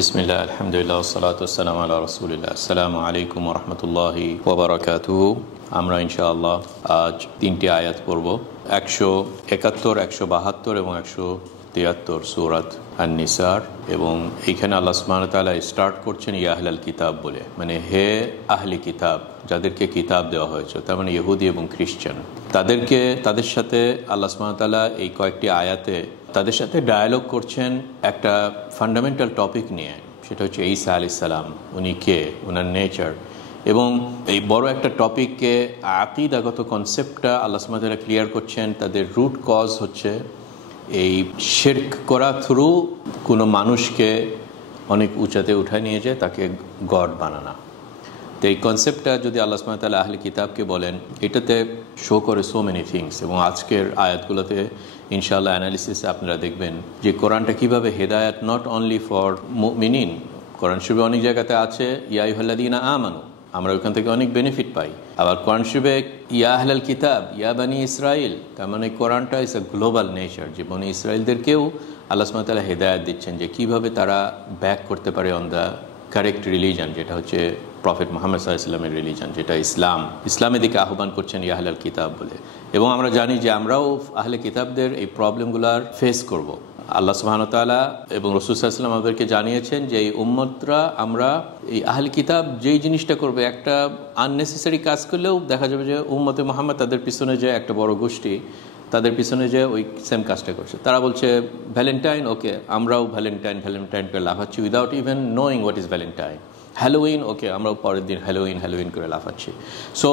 বিসমিল্লাহ, আলহামদুলিল্লাহ, ওয়াসসালাতু ওয়াসসালামু আলা রাসূলিল্লাহ। আসসালামু আলাইকুম ওয়া রাহমাতুল্লাহি ওয়া বারাকাতুহু। আমরা ইনশাআল্লাহ আজ 3টি আয়াত পড়ব। 171, 172 এবং 173 সূরাত আন-নিসার। এবং এইখানে আল্লাহ সুবহানাহু ওয়া তাআলা স্টার্ট করছেন ইয়া আহলাল কিতাব বলে, মানে হে আহলি কিতাব, যাদেরকে কিতাব দেওয়া হয়েছে, তার মানে ইহুদি এবং খ্রিস্টান। তাদের সাথে আল্লাহ সুবহানাহু ওয়া তাআলা এই কয়েকটি আয়াতে তাদের সাথে ডায়ালগ করছেন একটা ফান্ডামেন্টাল টপিক নিয়ে, সেটা হচ্ছে ঈসা আলাইহিস সালাম। উনি কে, ওনার নেচার, এবং এই বড় একটা টপিককে আকীদাগত কনসেপ্টটা আল্লাহ সুবহানাহু ওয়া তাআলা ক্লিয়ার করছেন। তাদের রুট কজ হচ্ছে এই শিরক করা থ্রু কোনো মানুষকে অনেক উঁচাতে উঠায় নিয়ে যায়, তাকে গড বানানো। তো এই কনসেপ্টটা যদি আল্লাহ সুবহানাহু ওয়া তাআলা আহলে কিতাবকে বলেন, এটাতে শো করে সো মেনি থিংস। এবং আজকের আয়াতগুলোতে ইনশাআল্লাহ অ্যানালিসিসে আপনারা দেখবেন যে কোরআনটা কীভাবে হেদায়াত নট অনলি ফর মুমিনিন। কোরআন শরীফে অনেক জায়গাতে আছে ইয়া আইয়ুহাল্লাযীনা আমানু, আমরা ওইখান থেকে অনেক বেনিফিট পাই। আবার কোরআন শরীফে ইয়া আহলাল কিতাব, ইয়া বানি ইসরাইল, তার মানে কোরআনটা ইজ এ গ্লোবাল নেচার, যে বনি ইসরাইলদেরকেও আল্লাহ সুবহানাহু ওয়া তাআলা হেদায়াত দিচ্ছেন যে কীভাবে তারা ব্যাক করতে পারে অন দ্য কারেক্ট রিলিজন, যেটা হচ্ছে প্রফেট মুহাম্মদ সাল্লাল্লাহু আলাইহি ওয়াসাল্লামের রিলিজন, যেটা ইসলামের দিকে আহ্বান করছেন ইয়া আহলাল কিতাব বলে। এবং আমরা জানি যে আমরাও আহলে কিতাবদের এই প্রবলেমগুলোর ফেস করব। আল্লাহ সুবহানাহু ওয়া তাআলা এবং রাসূল সাল্লাল্লাহু আলাইহি ওয়াসাল্লাম আমাদেরকে জানিয়েছেন যে এই উম্মতরা, আমরা এই আহলে কিতাব যেই জিনিসটা করবে, একটা আননেসেসারি কাজ করলেও দেখা যাবে যে উম্মতে মুহাম্মদ তাদের পিছনে যে একটা বড় গোষ্ঠী, তাদের পিছনে যে ওই সেম কাজটা করছে। তারা বলছে ভ্যালেন্টাইন, ওকে আমরাও ভ্যালেন্টাইন করে লাফাচ্ছি without even knowing what is Valentine. Halloween, okay আমরাও পরের দিন হ্যালোউইন করে লাফাচ্ছি। সো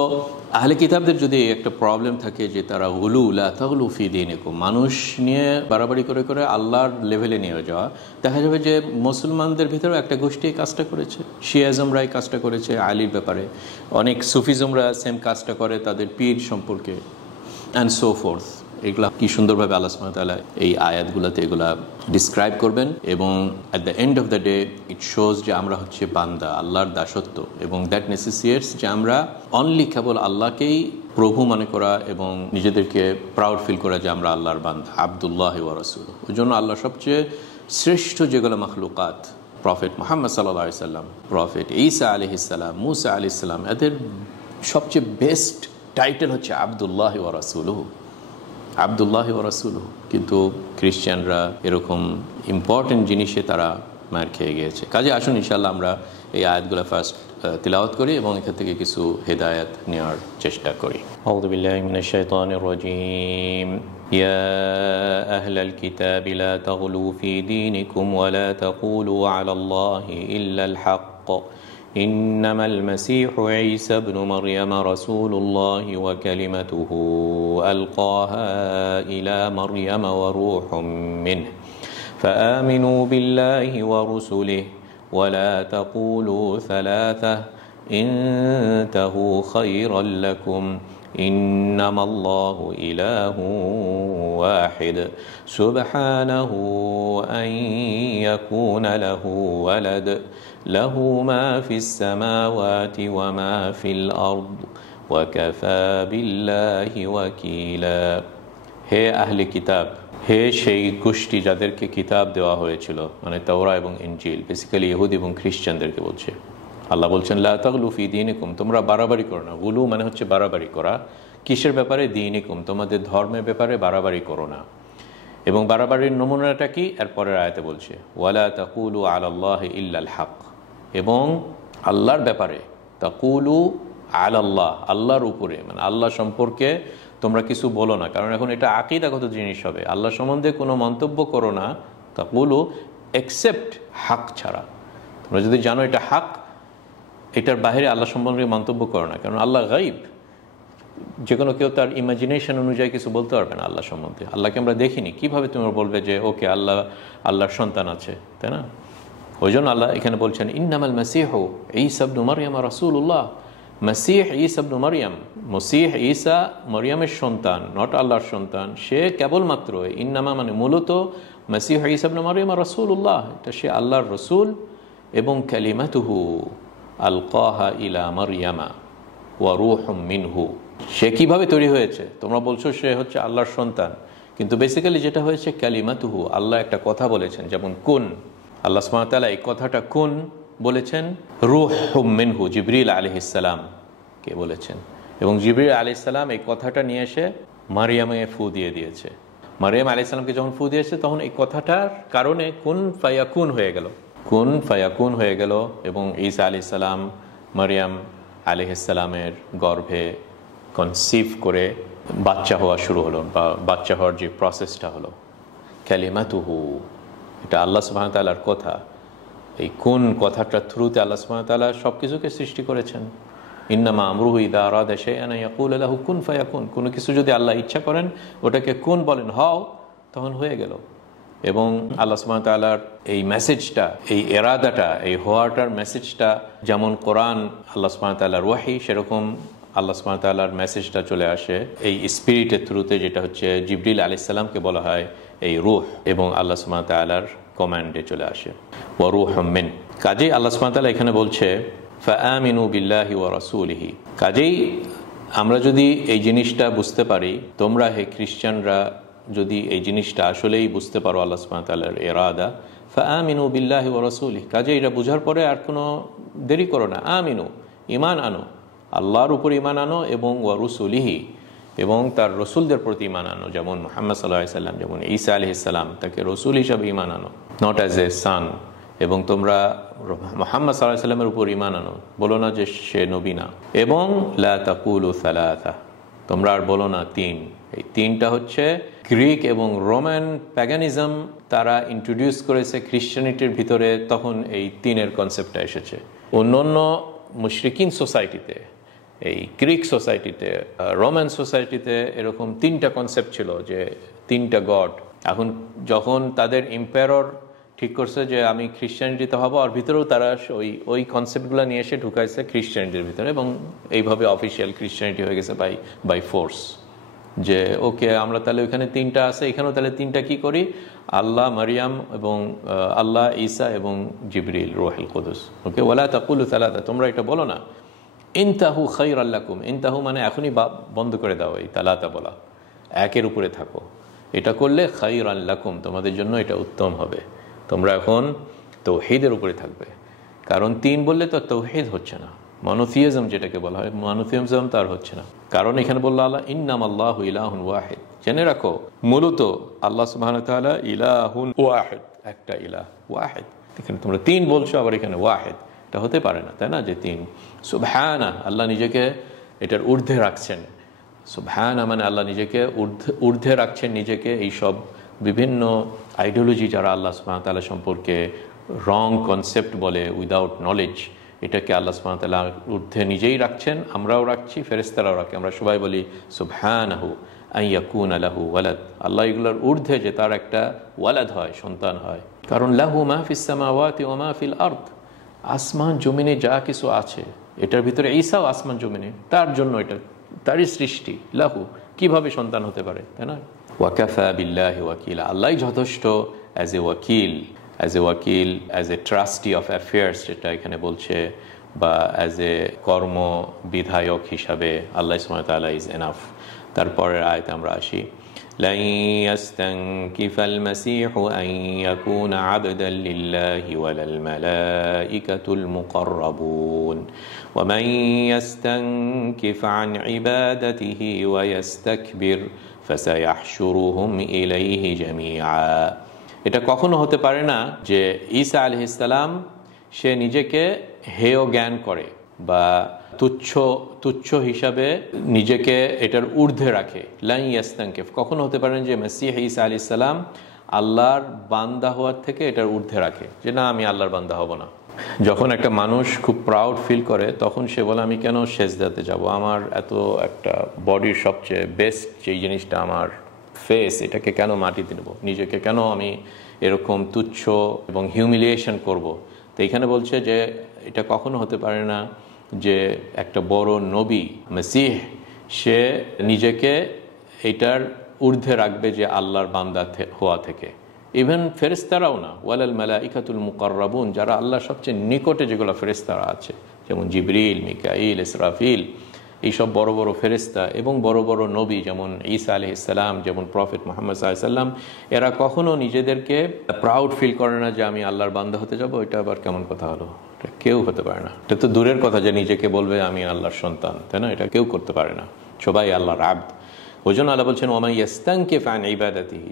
আহলে কিতাবদের যদি একটা প্রবলেম থাকে যে তারা গুলু লা তাগলু ফি দীনিকুম, মানুষ নিয়ে বাড়াবাড়ি করে আল্লাহর লেভেলে নিয়ে যাওয়া, দেখা যাবে যে মুসলমানদের ভিতরেও একটা গোষ্ঠী এই কাজটা করেছে। শিয়াজমরা এই কাজটা করেছে আলীর ব্যাপারে, অনেক সুফিজমরা সেম কাজটা করে তাদের পীর সম্পর্কে, অ্যান্ড সো ফোর্থ। এগুলা কি সুন্দরভাবে আল্লাহ সুবহানাহু ওয়া তাআলা এই আয়াতগুলোতে এগুলা ডিসক্রাইব করবেন। এবং at the end of the day it shows যে আমরা হচ্ছে বান্দা, আল্লাহর দাসত্ব, এবং দ্যাট নেসেসিয়েটস যে আমরা অনলি কেবল আল্লাহকেই প্রভু মনে করা এবং নিজেদেরকে প্রাউড ফিল করা যে আমরা আল্লাহর বান্দা, আবদুল্লাহি ওয়া রাসূলুহু। ওই জন্য আল্লাহ সবচেয়ে শ্রেষ্ঠ যেগুলো মাখলুকাত, প্রফেট মুহাম্মদ সাল্লাল্লাহু আলাইহি সাল্লাম, প্রফেট ঈসা আলাইহিস সালাম, মূসা আলাইহিস সালাম, এদের সবচেয়ে বেস্ট টাইটেল হচ্ছে আবদুল্লাহি ওয়া রাসূলুহু, আবদুল্লাহি ওয়া রাসূলুহু। কিন্তু খ্রিস্টানরা এরকম ইম্পর্টেন্ট জিনিসে তারা মার খেয়ে গিয়েছে। কাজে আসুন ইনশাআল্লাহ আমরা এই আয়াতগুলো ফার্স্ট তিলাওয়াত করি এবং এখান থেকে কিছু হেদায়েত নেওয়ার চেষ্টা করি। আউযু বিল্লাহি মিনাশ শাইতানির রাজীম। ইয়া আহলাল কিতাবি লা তাগলু ফি দীনিকুম ওয়া লা তাকুলু আলাল্লাহি ইল্লাল হক। إنما المسيح عيسى ابن مريم رسول الله وكلمته ألقاها إلى مريم وروح منه فآمنوا بالله ورسله ولا تقولوا ثلاثة انتهوا خيرا لكم إنما الله إله واحد سبحانه أن يكون له ولد له ما في السماوات وما في الأرض وكفى بالله وكيلا। হে আহলে কিতাব, হে সেই গোষ্ঠী যাদেরকে কিতাব দেওয়া হয়েছিল, মানে তাওরা এবং ইনজিল, বেসিক্যালি ইহুদি এবং খ্রিস্টানদেরকে বলছে। আল্লাহ বলছেন লা তাগলু ফি দীনিকুম, তোমরা বাড়াবাড়ি করো না। গুলু মানে হচ্ছে বাড়াবাড়ি করা। কিসের ব্যাপারে? দীনিকুম, তোমাদের ধর্মের ব্যাপারে বাড়াবাড়ি করো না। এবং বাড়াবাড়ির নমুনাটা কি? এরপরের আয়াতে বলছে ওয়ালা তাকুলু আলাল্লাহি ইল্লাল হক, এবং আল্লাহর ব্যাপারে তাকুলু আলাল্লাহ, আল্লাহর উপরে, মানে আল্লাহ সম্পর্কে তোমরা কিছু বলো না। কারণ এখন এটা আকীদাগত জিনিস হবে। আল্লাহ সম্বন্ধে কোনো মন্তব্য করো না, তাকুলু, এক্সেপ্ট হক ছাড়া। তোমরা যদি জানো এটা হক, এটার বাইরে আল্লাহ সম্বন্ধে মন্তব্য করো না। কারণ আল্লাহ গায়ব, যে কোনো কেউ তার ইমাজিনেশন অনুযায়ী কিছু বলতে পারবে না আল্লাহ সম্বন্ধে। আল্লাহকে আমরা দেখিনি, কিভাবে তোমরা বলবে যে ওকে আল্লাহর সন্তান আছে, তাই না? ওই জন্য আল্লাহ এখানে বলছেন ইন্নামাল মাসীহু ঈসা ইবনু মারইয়াম রাসূলুল্লাহ। মাসীহ ঈসা ইবনু মারইয়াম, মসীহ ঈসা মরিয়মের সন্তান, নট আল্লাহর সন্তান। সে কেবলমাত্র, ইন্নামা মানে মূলত, মাসীহ ঈসা ইবনু মারইয়াম রাসূলুল্লাহ, এটা সে আল্লাহর রসুল। এবং কালিমাতুহু আলকাহা ইলা মারইয়ামা ওয়া রূহুম মিনহু, সে কিভাবে তৈরি হয়েছে? তোমরা বলছো সে হচ্ছে আল্লাহর সন্তান, কিন্তু বেসিক্যালি যেটা হয়েছে কালিমাতুহু, আল্লাহ একটা কথা বলেছেন, যেমন কুন, আল্লাহ সুবহানাহু ওয়া তাআলা এই কথাটা কোন বলেছেন? রূহুম মিনহু, জিবরিল আলাইহিস সালাম কে বলেছেন। এবং জিবরিল আলাইহিস সালাম এই কথাটা নিয়ে এসে মারিয়ামে ফু দিয়ে দিয়েছে। মারিয়াম আলাইহিস সালামকে যখন ফু দিয়েছে তখন এই কথাটার কারণে কুন ফায়াকুন হয়ে গেল, কুন ফায়াকুন হয়ে গেল। এবং ঈসা আলাইহিস সালাম মারিয়াম আলাইহিস সালামের গর্ভে কনসিভ করে বাচ্চা হওয়া শুরু হলো, বা বাচ্চা হওয়ার যে প্রসেসটা হলো। কালিমাতুহু, এটা আল্লাহ সুবহানাহু ওয়া তাআলার কথা। এই কোন কথাটার থ্রুতে আল্লাহ সুবহানাহু ওয়া তাআলা সব কিছুকে সৃষ্টি করেছেন। ইন্নামা আমরুহু ইযা আরাদা শাইআন আন ইয়াকুলা লাহু কুন ফায়াকুন। কোনো কিছু যদি আল্লাহ ইচ্ছা করেন ওটাকে কুন বলেন, হও, তখন হয়ে গেল। এবং আল্লাহ সুবহানাহু ওয়া তাআলার এই মেসেজটা, এই এরাদাটা, এই হওয়াটার মেসেজটা যেমন কোরআন আল্লাহ সুবহানাহু ওয়া তাআলার ওয়াহি, সেরকম আল্লাহ সুবহানাহু ওয়া তাআলার মেসেজটা চলে আসে এই স্পিরিটের থ্রুতে, যেটা হচ্ছে জিবরিল আলাইহিস সালামকে বলা হয় এই রূহ, এবং আল্লাহ সুবহানাহু ওয়া তাআলার কমান্ডে চলে আসে। ওয়া রূহুম মিন, কাজেই আল্লাহ সুবহানাহু ওয়া তাআলা এখানে বলছে ফাআমিনু বিল্লাহি ওয়া রাসূলিহি। কাজেই আমরা যদি এই জিনিসটা বুঝতে পারি, তোমরা হে খ্রিস্টানরা যদি এই জিনিসটা আসলেই বুঝতে পারো আল্লাহ সুবহানাহু ওয়া তাআলার ইরাদা, ফাআমিনু বিল্লাহি ওয়া রাসূলিহি, কাজেই এটা বুঝার পরে আর কোনো দেরি করো না। আমিনু, ঈমান আনো, আল্লাহর উপর ঈমান আনো, এবং ওয়া রাসূলিহি, এবং তার রসুলদের প্রতি ঈমান আনো, যেমন মুহাম্মদ সাল্লাল্লাহু আলাইহি সাল্লাম, যেমন ঈসা আলাইহিস সালাম, তাকে রসুল হিসাবে ঈমান আনো, নট অ্যাজ এ সান। এবং তোমরা মুহাম্মদ সাল্লাল্লাহু আলাইহি সাল্লামের উপর ঈমান আনো, বলো না যে সে নবী না। এবং লা তাকুলু সালাসা, তোমরা আর বলো না তিন। এই তিনটা হচ্ছে গ্রিক এবং রোমান প্যাগানিজম তারা ইন্ট্রোডিউস করেছে খ্রিশ্চানিটির ভিতরে, তখন এই তিনের কনসেপ্টটা এসেছে। অন্যান্য মুশরিকিন সোসাইটিতে, এই গ্রিক সোসাইটিতে, রোমান সোসাইটিতে এরকম তিনটা কনসেপ্ট ছিল, যে তিনটা গড। এখন যখন তাদের এম্পায়ারর ঠিক করছে যে আমি খ্রিশ্চানিটিতে হব, আর ভিতরেও তারা ওই কনসেপ্টগুলো নিয়ে এসে ঢুকাইছে খ্রিশ্চানিটির ভিতরে, এবং এইভাবে অফিসিয়াল খ্রিশ্চানিটি হয়ে গেছে বাই ফোর্স। যে ওকে, আমরা তাহলে ওইখানে তিনটা আছে, এখানেও তাহলে তিনটা কি করি, আল্লাহ, মারিয়াম, এবং আল্লাহ, ঈসা, এবং জিবরিল রূহুল কুদুস। ওকে, ওয়ালা তাকুলু সালাসা, তোমরা এটা বলো না। ইনতাহু খায়রাল লাকুম, ইনতাহু মানে এখনই বন্ধ করে দাও এই তালাতা বলা, একের উপরে থাকো। এটা করলে খায়রাল লাকুম, তোমাদের জন্য এটা উত্তম হবে। তোমরা এখন তাওহীদের উপরে থাকবে, কারণ তিন বললে তো তাওহীদ হচ্ছে না, মনোথিইজম যেটাকে বলা হয়, মনোথিইজম তার হচ্ছে না। কারণ এখানে বলল আল্লাহ ইন্নামাল্লাহু ইলাহুন ওয়াহিদ, জেনে রাখো মূলত আল্লাহ সুবহানাহু ওয়া তাআলা ইলাহুন ওয়াহিদ, একটা ইলাহ ওয়াহিদ। এখানে তোমরা তিন বলছো, আবার এখানে ওয়াহিদ, এটা হতে পারে না, তাই না? যে তিন। সুবহানা, আল্লাহ নিজেকে এটার ঊর্ধ্বে রাখছেন। সুবহানা মানে আল্লাহ নিজেকে ঊর্ধ্বে রাখছেন, নিজেকে এইসব বিভিন্ন আইডিওলজি যারা আল্লাহ সুবহানাহু ওয়া তাআলা সম্পর্কে রং কনসেপ্ট বলে উইদাউট নলেজ, এটাকে আল্লাহ সুবহানাহু ওয়া তাআলা ঊর্ধ্বে নিজেই রাখছেন, আমরাও রাখছি, ফেরেশতারাও রাখে। আমরা সবাই বলি সুবহানাহু আন ইয়াকুনা লাহু ওয়ালাদ, আল্লাহ এগুলোর ঊর্ধ্বে যে তার একটা ওয়ালাদ হয়, সন্তান হয়। কারণ লাহু মা ফিস সামাওয়াতি ওয়া মা ফিল আরদ, আসমান জমিনে যা কিছু আছে, এটার ভিতরে ঈসাও আসমান জমিনে, তার জন্য এটা তারই সৃষ্টি। লাহু, কিভাবে সন্তান হতে পারে, তাই না? ওয়াকাফা বিল্লাহি ওয়াকিলা, আল্লাহই যথেষ্ট as a Wakil, as a trustee of affairs যেটা এখানে বলছে, বা অ্যাজ এ কর্ম বিধায়ক হিসাবে আল্লাহ সুবহানাহু ওয়া তাআলা ইজ এনাফ। তারপরের আয়াতে আমরা আসি, লা ইয়াস্তানকিফাল মাসীহু আন ইয়াকুনা আবদান লিল্লাহি ওয়ালাল মালাইকাতুল মুকাররাবুন ওয়া মান ইয়াস্তানকিফ আন ইবাদাতিহি ওয়া ইয়াস্তাকবির ফাসায়াহশুরুহুম ইলাইহি জামিআ। এটা কখনো হতে পারে না যে ঈসা আলাইহিস সালাম সে নিজেকে হেয় জ্ঞান করে বা তুচ্ছ হিসাবে নিজেকে এটার ঊর্ধ্বে রাখে। লা ইয়াস্তানকিফ, কখনো হতে পারে না যে মসিহ ঈসা আলাইহিস সালাম আল্লাহর বান্দা হওয়ার থেকে এটার ঊর্ধ্বে রাখে, যে না আমি আল্লাহর বান্দা হব না। যখন একটা মানুষ খুব প্রাউড ফিল করে, তখন সে বলে আমি কেন সেজদাতে যাব, আমার এত একটা বডির সবচেয়ে বেস্ট যেই জিনিসটা আমার ফেস, এটাকে কেন মাটিতে নেব, নিজেকে কেন আমি এরকম তুচ্ছ এবং হিউমিলিয়েশন করব। তো এখানে বলছে যে এটা কখনো হতে পারে না যে একটা বড় নবী মসিহ সে নিজেকে এটার ঊর্ধ্বে রাখবে যে আল্লাহর বান্দা হওয়া থেকে। ইভেন ফেরেশতারাও না, ওয়ালাল মালাইকাতুল মুকাররাবুন, যারা আল্লাহর সবচেয়ে নিকটে যেগুলো ফেরেশতারা আছে, যেমন জিবরিল, মিকাইল, ইসরাফিল, এইসব বড় বড় ফেরেশতা এবং বড় বড় নবী যেমন ঈসা আলাইহিস সালাম, যেমন প্রফেট মুহাম্মদ সাল্লাল্লাহু আলাইহি সাল্লাম, এরা কখনো নিজেদেরকে প্রাউড ফিল করে না যে আমি আল্লাহর বান্দা হতে যাব। এটা আবার কেমন কথা হলো? এটা কেউ হতে পারে না। এটা তো দূরের কথা যে নিজেকে বলবে আমি আল্লাহর সন্তান, তাই না? এটা কেউ করতে পারে না, সবাই আল্লাহর আবদ। ওই জন্য আল্লাহ বলছেন ওয়া মান ইয়াস্তানকিফ আন ইবাদাতিহি,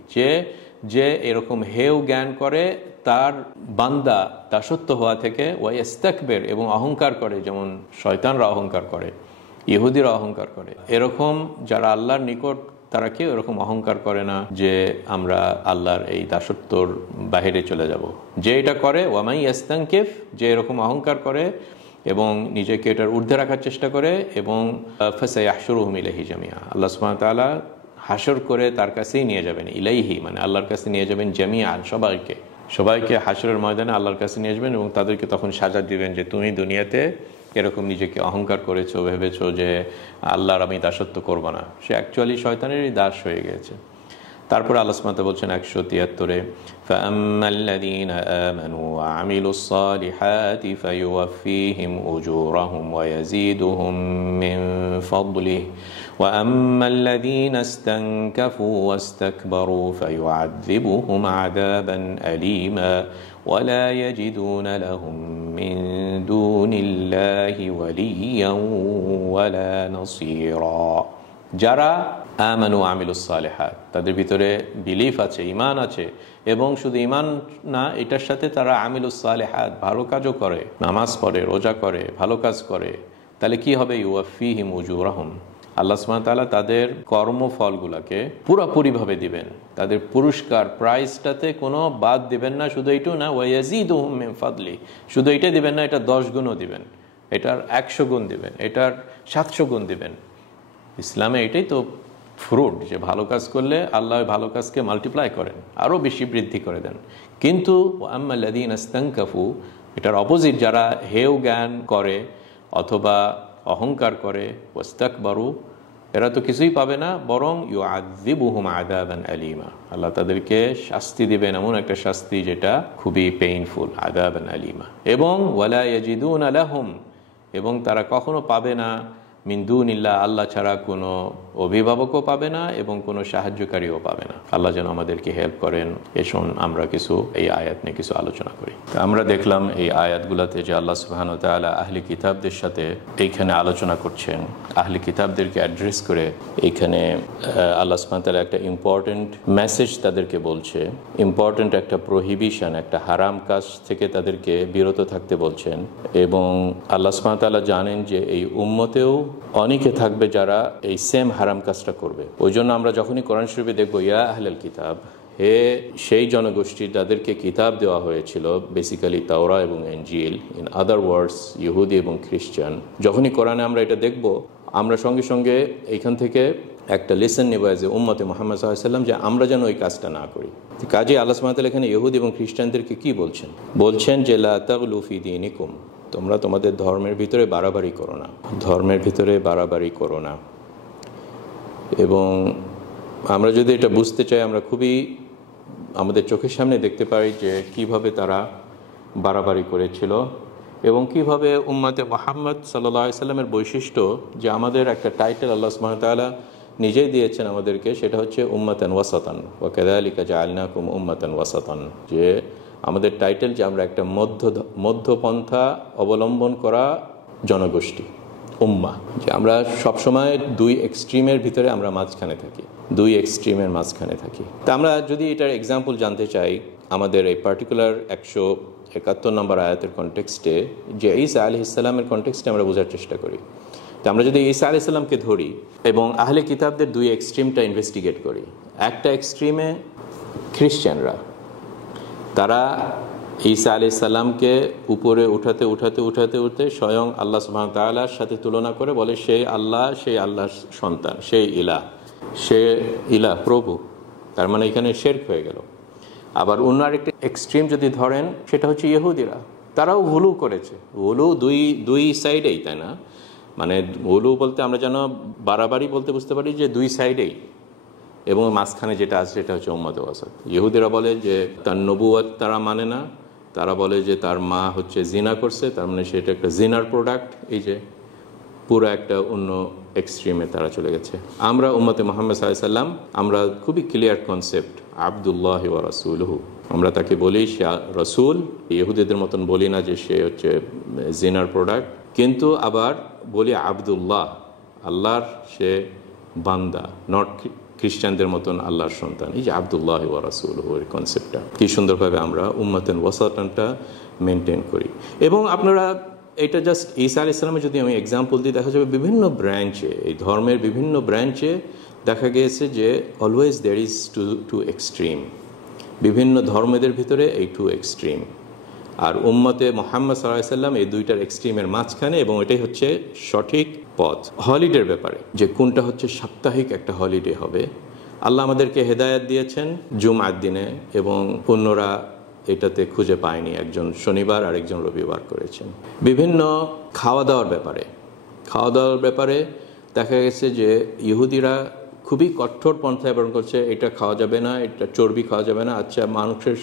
যে এরকম হেয় জ্ঞান করে তার বান্দা দাসত্ব হওয়া থেকে, ওয়া ইস্তাকবির, এবং অহংকার করে, যেমন শয়তানরা অহংকার করে, ইহুদিরা অহংকার করে, এরকম যারা আল্লাহর নিকট তারা কেউ এরকম অহংকার করে না যে আমরা আল্লাহর এই দাসত্বর বাহিরে চলে যাব। যে এটা করে, ওয়া মান ইয়াস্তানকিফ, যে এরকম অহংকার করে এবং নিজেকে এটার ঊর্ধ্বে রাখার চেষ্টা করে, এবং ফাসায়াহশুরুহুম ইলাইহি জামিআ, আল্লাহ সুবহানাহু ওয়া তাআলা হাসর করে তার কাছেই নিয়ে যাবেন। ইলাইহি মানে আল্লাহর কাছে নিয়ে যাবেন, জামিআন সবাইকে হাসরের ময়দানে আল্লাহর কাছে নিয়ে যাবেন, এবং তাদেরকে তখন সাজা দিবেন যে তুমি দুনিয়াতে এরকম নিজেকে অহংকার করেছো, ভেবেছো যে আল্লাহর আমি দাসত্ব করবো না, সে অ্যাকচুয়ালি শয়তানেরই দাস হয়ে গেছে। তারপরে আল্লাহ সুবহানাহু ওয়া তাআলা বলছেন 173-এ, ফাআম্মাল্লাযীনা আমানু ওয়া আমিলুস সালিহাতি ফায়ুওয়াফফিহিম উজুরাহুম ওয়া ইয়াযীদুহুম মিন ফাদলিহি ওয়া আম্মাল্লাযীনা ইসতানকাফু ওয়াস্তাকবারু ফায়ুআযযিবুহুম আযাবান আলীমা ওয়া লা ইয়াজিদুনা লাহুম মিন দুনিল্লাহি ওয়ালিয়্যান ওয়া লা নাসীরা। যারা আমানু আমিলুস সালিহাত, তাদের ভিতরে বিলিফ আছে, ঈমান আছে, এবং শুধু ঈমান না, এটার সাথে তারা আমিলুস সালিহাত, ভালো কাজও করে, নামাজ পড়ে, রোজা করে, ভালো কাজ করে, তাহলে কি হবে? ইউওয়াফফিহিম উজুরাহুম, আল্লাহ সুবহানাহু ওয়া তাআলা তাদের কর্মফলগুলোকে পুরোপুরিভাবে দিবেন, তাদের পুরস্কার প্রাইসটাতে কোনো বাদ দিবেন না। শুধু এইটু না, ওয়া ইয়াযীদুহুম মিন ফাদলি, শুধু এইটাই দিবেন না, এটা 10 গুণও দিবেন, এটার 100 গুণ দিবেন, এটার 700 গুণ দিবেন। ইসলামে এটাই তো ফ্রুট, যে ভালো কাজ করলে আল্লাহ ভালো কাজকে মাল্টিপ্লাই করেন, আরও বেশি বৃদ্ধি করে দেন। কিন্তু আম্মাল্লাযীনা ইসতানকাফু, এটার অপোজিট, যারা হেয় জ্ঞান করে অথবা অহংকার করে, ওয়াস্তাকবারু, এরা তো কিছুই পাবে না, বরং ইউআযযিবুহুম আযাবান আলীমা, আল্লাহ তাদেরকে শাস্তি দিবেন, এমন একটা শাস্তি যেটা খুবই পেইনফুল, আযাবান আলীমা। এবং ওয়ালা ইয়াজিদুনা লাহুম, এবং তারা কখনো পাবে না মিন দুনিল্লাহ, আল্লাহ ছাড়া কোনো অভিভাবকও পাবে না এবং কোনো সাহায্যকারীও পাবে না। আল্লাহ যেন আমাদেরকে হেল্প করেন। এসন আমরা কিছু এই আয়াত নিয়ে কিছু আলোচনা করি। আমরা দেখলাম এই আয়াতগুলোতে যে আল্লাহ সুবহানাহু ওয়া তাআলা আহলি কিতাবদের সাথে এইখানে আলোচনা করছেন, আহলি কিতাবদেরকে অ্যাড্রেস করে এইখানে আল্লাহ সুবহানাহু ওয়া তাআলা একটা ইম্পর্টেন্ট মেসেজ তাদেরকে বলছে, ইম্পর্টেন্ট একটা প্রহিবিশন, একটা হারাম কাজ থেকে তাদেরকে বিরত থাকতে বলছেন। এবং আল্লাহ সুবহানাহু ওয়া তাআলা জানেন যে এই উম্মতেও অনেকে থাকবে যারা এই সেম হারাম কাজটা করবে। ওই জন্য আমরা যখনই কোরআন শরীফে দেখবো ইয়া আহলাল কিতাব, হে সেই জনগোষ্ঠী যাদেরকে কিতাব দেওয়া হয়েছিল, বেসিক্যালি তাওরা এবং ইনজিল, ইন আদার ওয়ার্ডস ইহুদি এবং খ্রিস্টান, যখনই কোরআনে আমরা এটা দেখব, আমরা সঙ্গে সঙ্গে এইখান থেকে একটা লেসন নেব এজ এ উম্মতে মুহাম্মদ সাল্লাল্লাহু আলাইহি ওয়াসাল্লাম, যে আমরা যেন ওই কাজটা না করি। কাজে আল্লাহ সুবহানাহু ওয়া তাআলা এখানে ইহুদি এবং খ্রিস্টানদেরকে কি বলছেন যে লা তাগলু ফি দীনিকুম, তোমরা তোমাদের ধর্মের ভিতরে বাড়াবাড়ি করো না, ধর্মের ভিতরে বাড়াবাড়ি করো না। এবং আমরা যদি এটা বুঝতে চাই, আমরা খুবই আমাদের চোখের সামনে দেখতে পাই যে কিভাবে তারা বাড়াবাড়ি করেছিল এবং কিভাবে উম্মতে মুহাম্মদ সাল্লাল্লাহু আলাইহি সাল্লামের বৈশিষ্ট্য, যে আমাদের একটা টাইটেল আল্লাহ সুবহানাহু ওয়া তাআলা নিজেই দিয়েছেন আমাদেরকে, সেটা হচ্ছে উম্মাতান ওয়াসাতান, ওয়া কাযালিকা জাআলনাকুম উম্মাতান ওয়াসাতান, যে আমাদের টাইটেল যে আমরা একটা মধ্যপন্থা অবলম্বন করা জনগোষ্ঠী, উম্মাহ, যে আমরা সবসময় দুই এক্সট্রিমের ভিতরে আমরা মাঝখানে থাকি, দুই এক্সট্রিমের মাঝখানে থাকি। তা আমরা যদি এটার এক্সাম্পল জানতে চাই, আমাদের এই পার্টিকুলার 171 নম্বর আয়াতের কনটেক্সটে, যে ঈসা আলাইহিস সালামের কনটেক্সটে আমরা বোঝার চেষ্টা করি। তো আমরা যদি ঈসা আলাইহিস সালামকে ধরি এবং আহলে কিতাবদের দুই এক্সট্রিমটা ইনভেস্টিগেট করি, একটা এক্সট্রিমে খ্রিশ্চানরা, তারা ঈসা আলাইহিস সালামকে উপরে উঠাতে স্বয়ং আল্লাহ সুবহানাহু ওয়া তাআলার সাথে তুলনা করে বলে সেই আল্লাহর সন্তান, সেই ইলাহ প্রভু। তার মানে এখানে শিরক হয়ে গেল। আবার অন্য আরেকটা এক্সট্রিম যদি ধরেন, সেটা হচ্ছে ইহুদিরা, তারাও ভুলু করেছে। ভুলু দুই সাইডেই, তাই না? মানে ভুলু বলতে আমরা যেন বাড়াবাড়ি বলতে বুঝতে পারি যে দুই সাইডেই, এবং মাঝখানে যেটা আছে সেটা হচ্ছে উম্মতে ওয়াসাত। ইহুদিরা বলে যে তার নবুয়ত তারা মানে না, তারা বলে যে তার মা হচ্ছে জিনা করছে, তার মানে সেটা একটা জিনার প্রোডাক্ট, এই যে পুরো একটা অন্য এক্সট্রিমে তারা চলে গেছে। আমরা উম্মতে মুহাম্মদ সাল্লাল্লাহু আলাইহি ওয়াসাল্লাম আমরা খুবই ক্লিয়ার কনসেপ্ট, আবদুল্লাহি ওয়া রাসূলুহু। আমরা তাকে বলি সে রসুল, ইহুদিদের মতন বলি না যে সে হচ্ছে জিনার প্রোডাক্ট, কিন্তু আবার বলি আবদুল্লাহ, আল্লাহর সে বান্দা, নট খ্রিস্টানদের মতন আল্লাহর সন্তান। এই যে আবদুল্লাহি ওয়া রাসূলুহু এর কনসেপ্টটা কি সুন্দরভাবে আমরা উম্মাতুন ওয়াসাতানটা মেনটেন করি। এবং আপনারা এটা জাস্ট ঈসা আলাইহিস সালামের যদি আমি এক্সাম্পল দিই, দেখা যাবে বিভিন্ন ব্রাঞ্চে, এই ধর্মের বিভিন্ন ব্রাঞ্চে দেখা গিয়েছে যে always there is two extreme. বিভিন্ন ধর্মেদের ভিতরে এই টু এক্সট্রিম, আর উম্মতে মুহাম্মদ সাল্লাল্লাহু আলাইহি ওয়াসাল্লাম এই দুইটার এক্সট্রিমের মাঝখানে, এবং এটাই হচ্ছে সঠিক পথ। হলিডের ব্যাপারে যে কোনটা হচ্ছে সাপ্তাহিক একটা হলিডে হবে, আল্লাহ আমাদেরকে হেদায়েত দিয়েছেন জুমআর দিনে, এবং অন্যরা এটাতে খুঁজে পায়নি, একজন শনিবার আর একজন রবিবার করেছেন। বিভিন্ন খাওয়া দাওয়ার ব্যাপারে দেখা গেছে যে ইহুদিরা খুবই কঠোর পন্থায় অবলম্বন করছে, এটা খাওয়া যাবে না, এটা চর্বি খাওয়া যাবে না, আচ্ছা মানুষের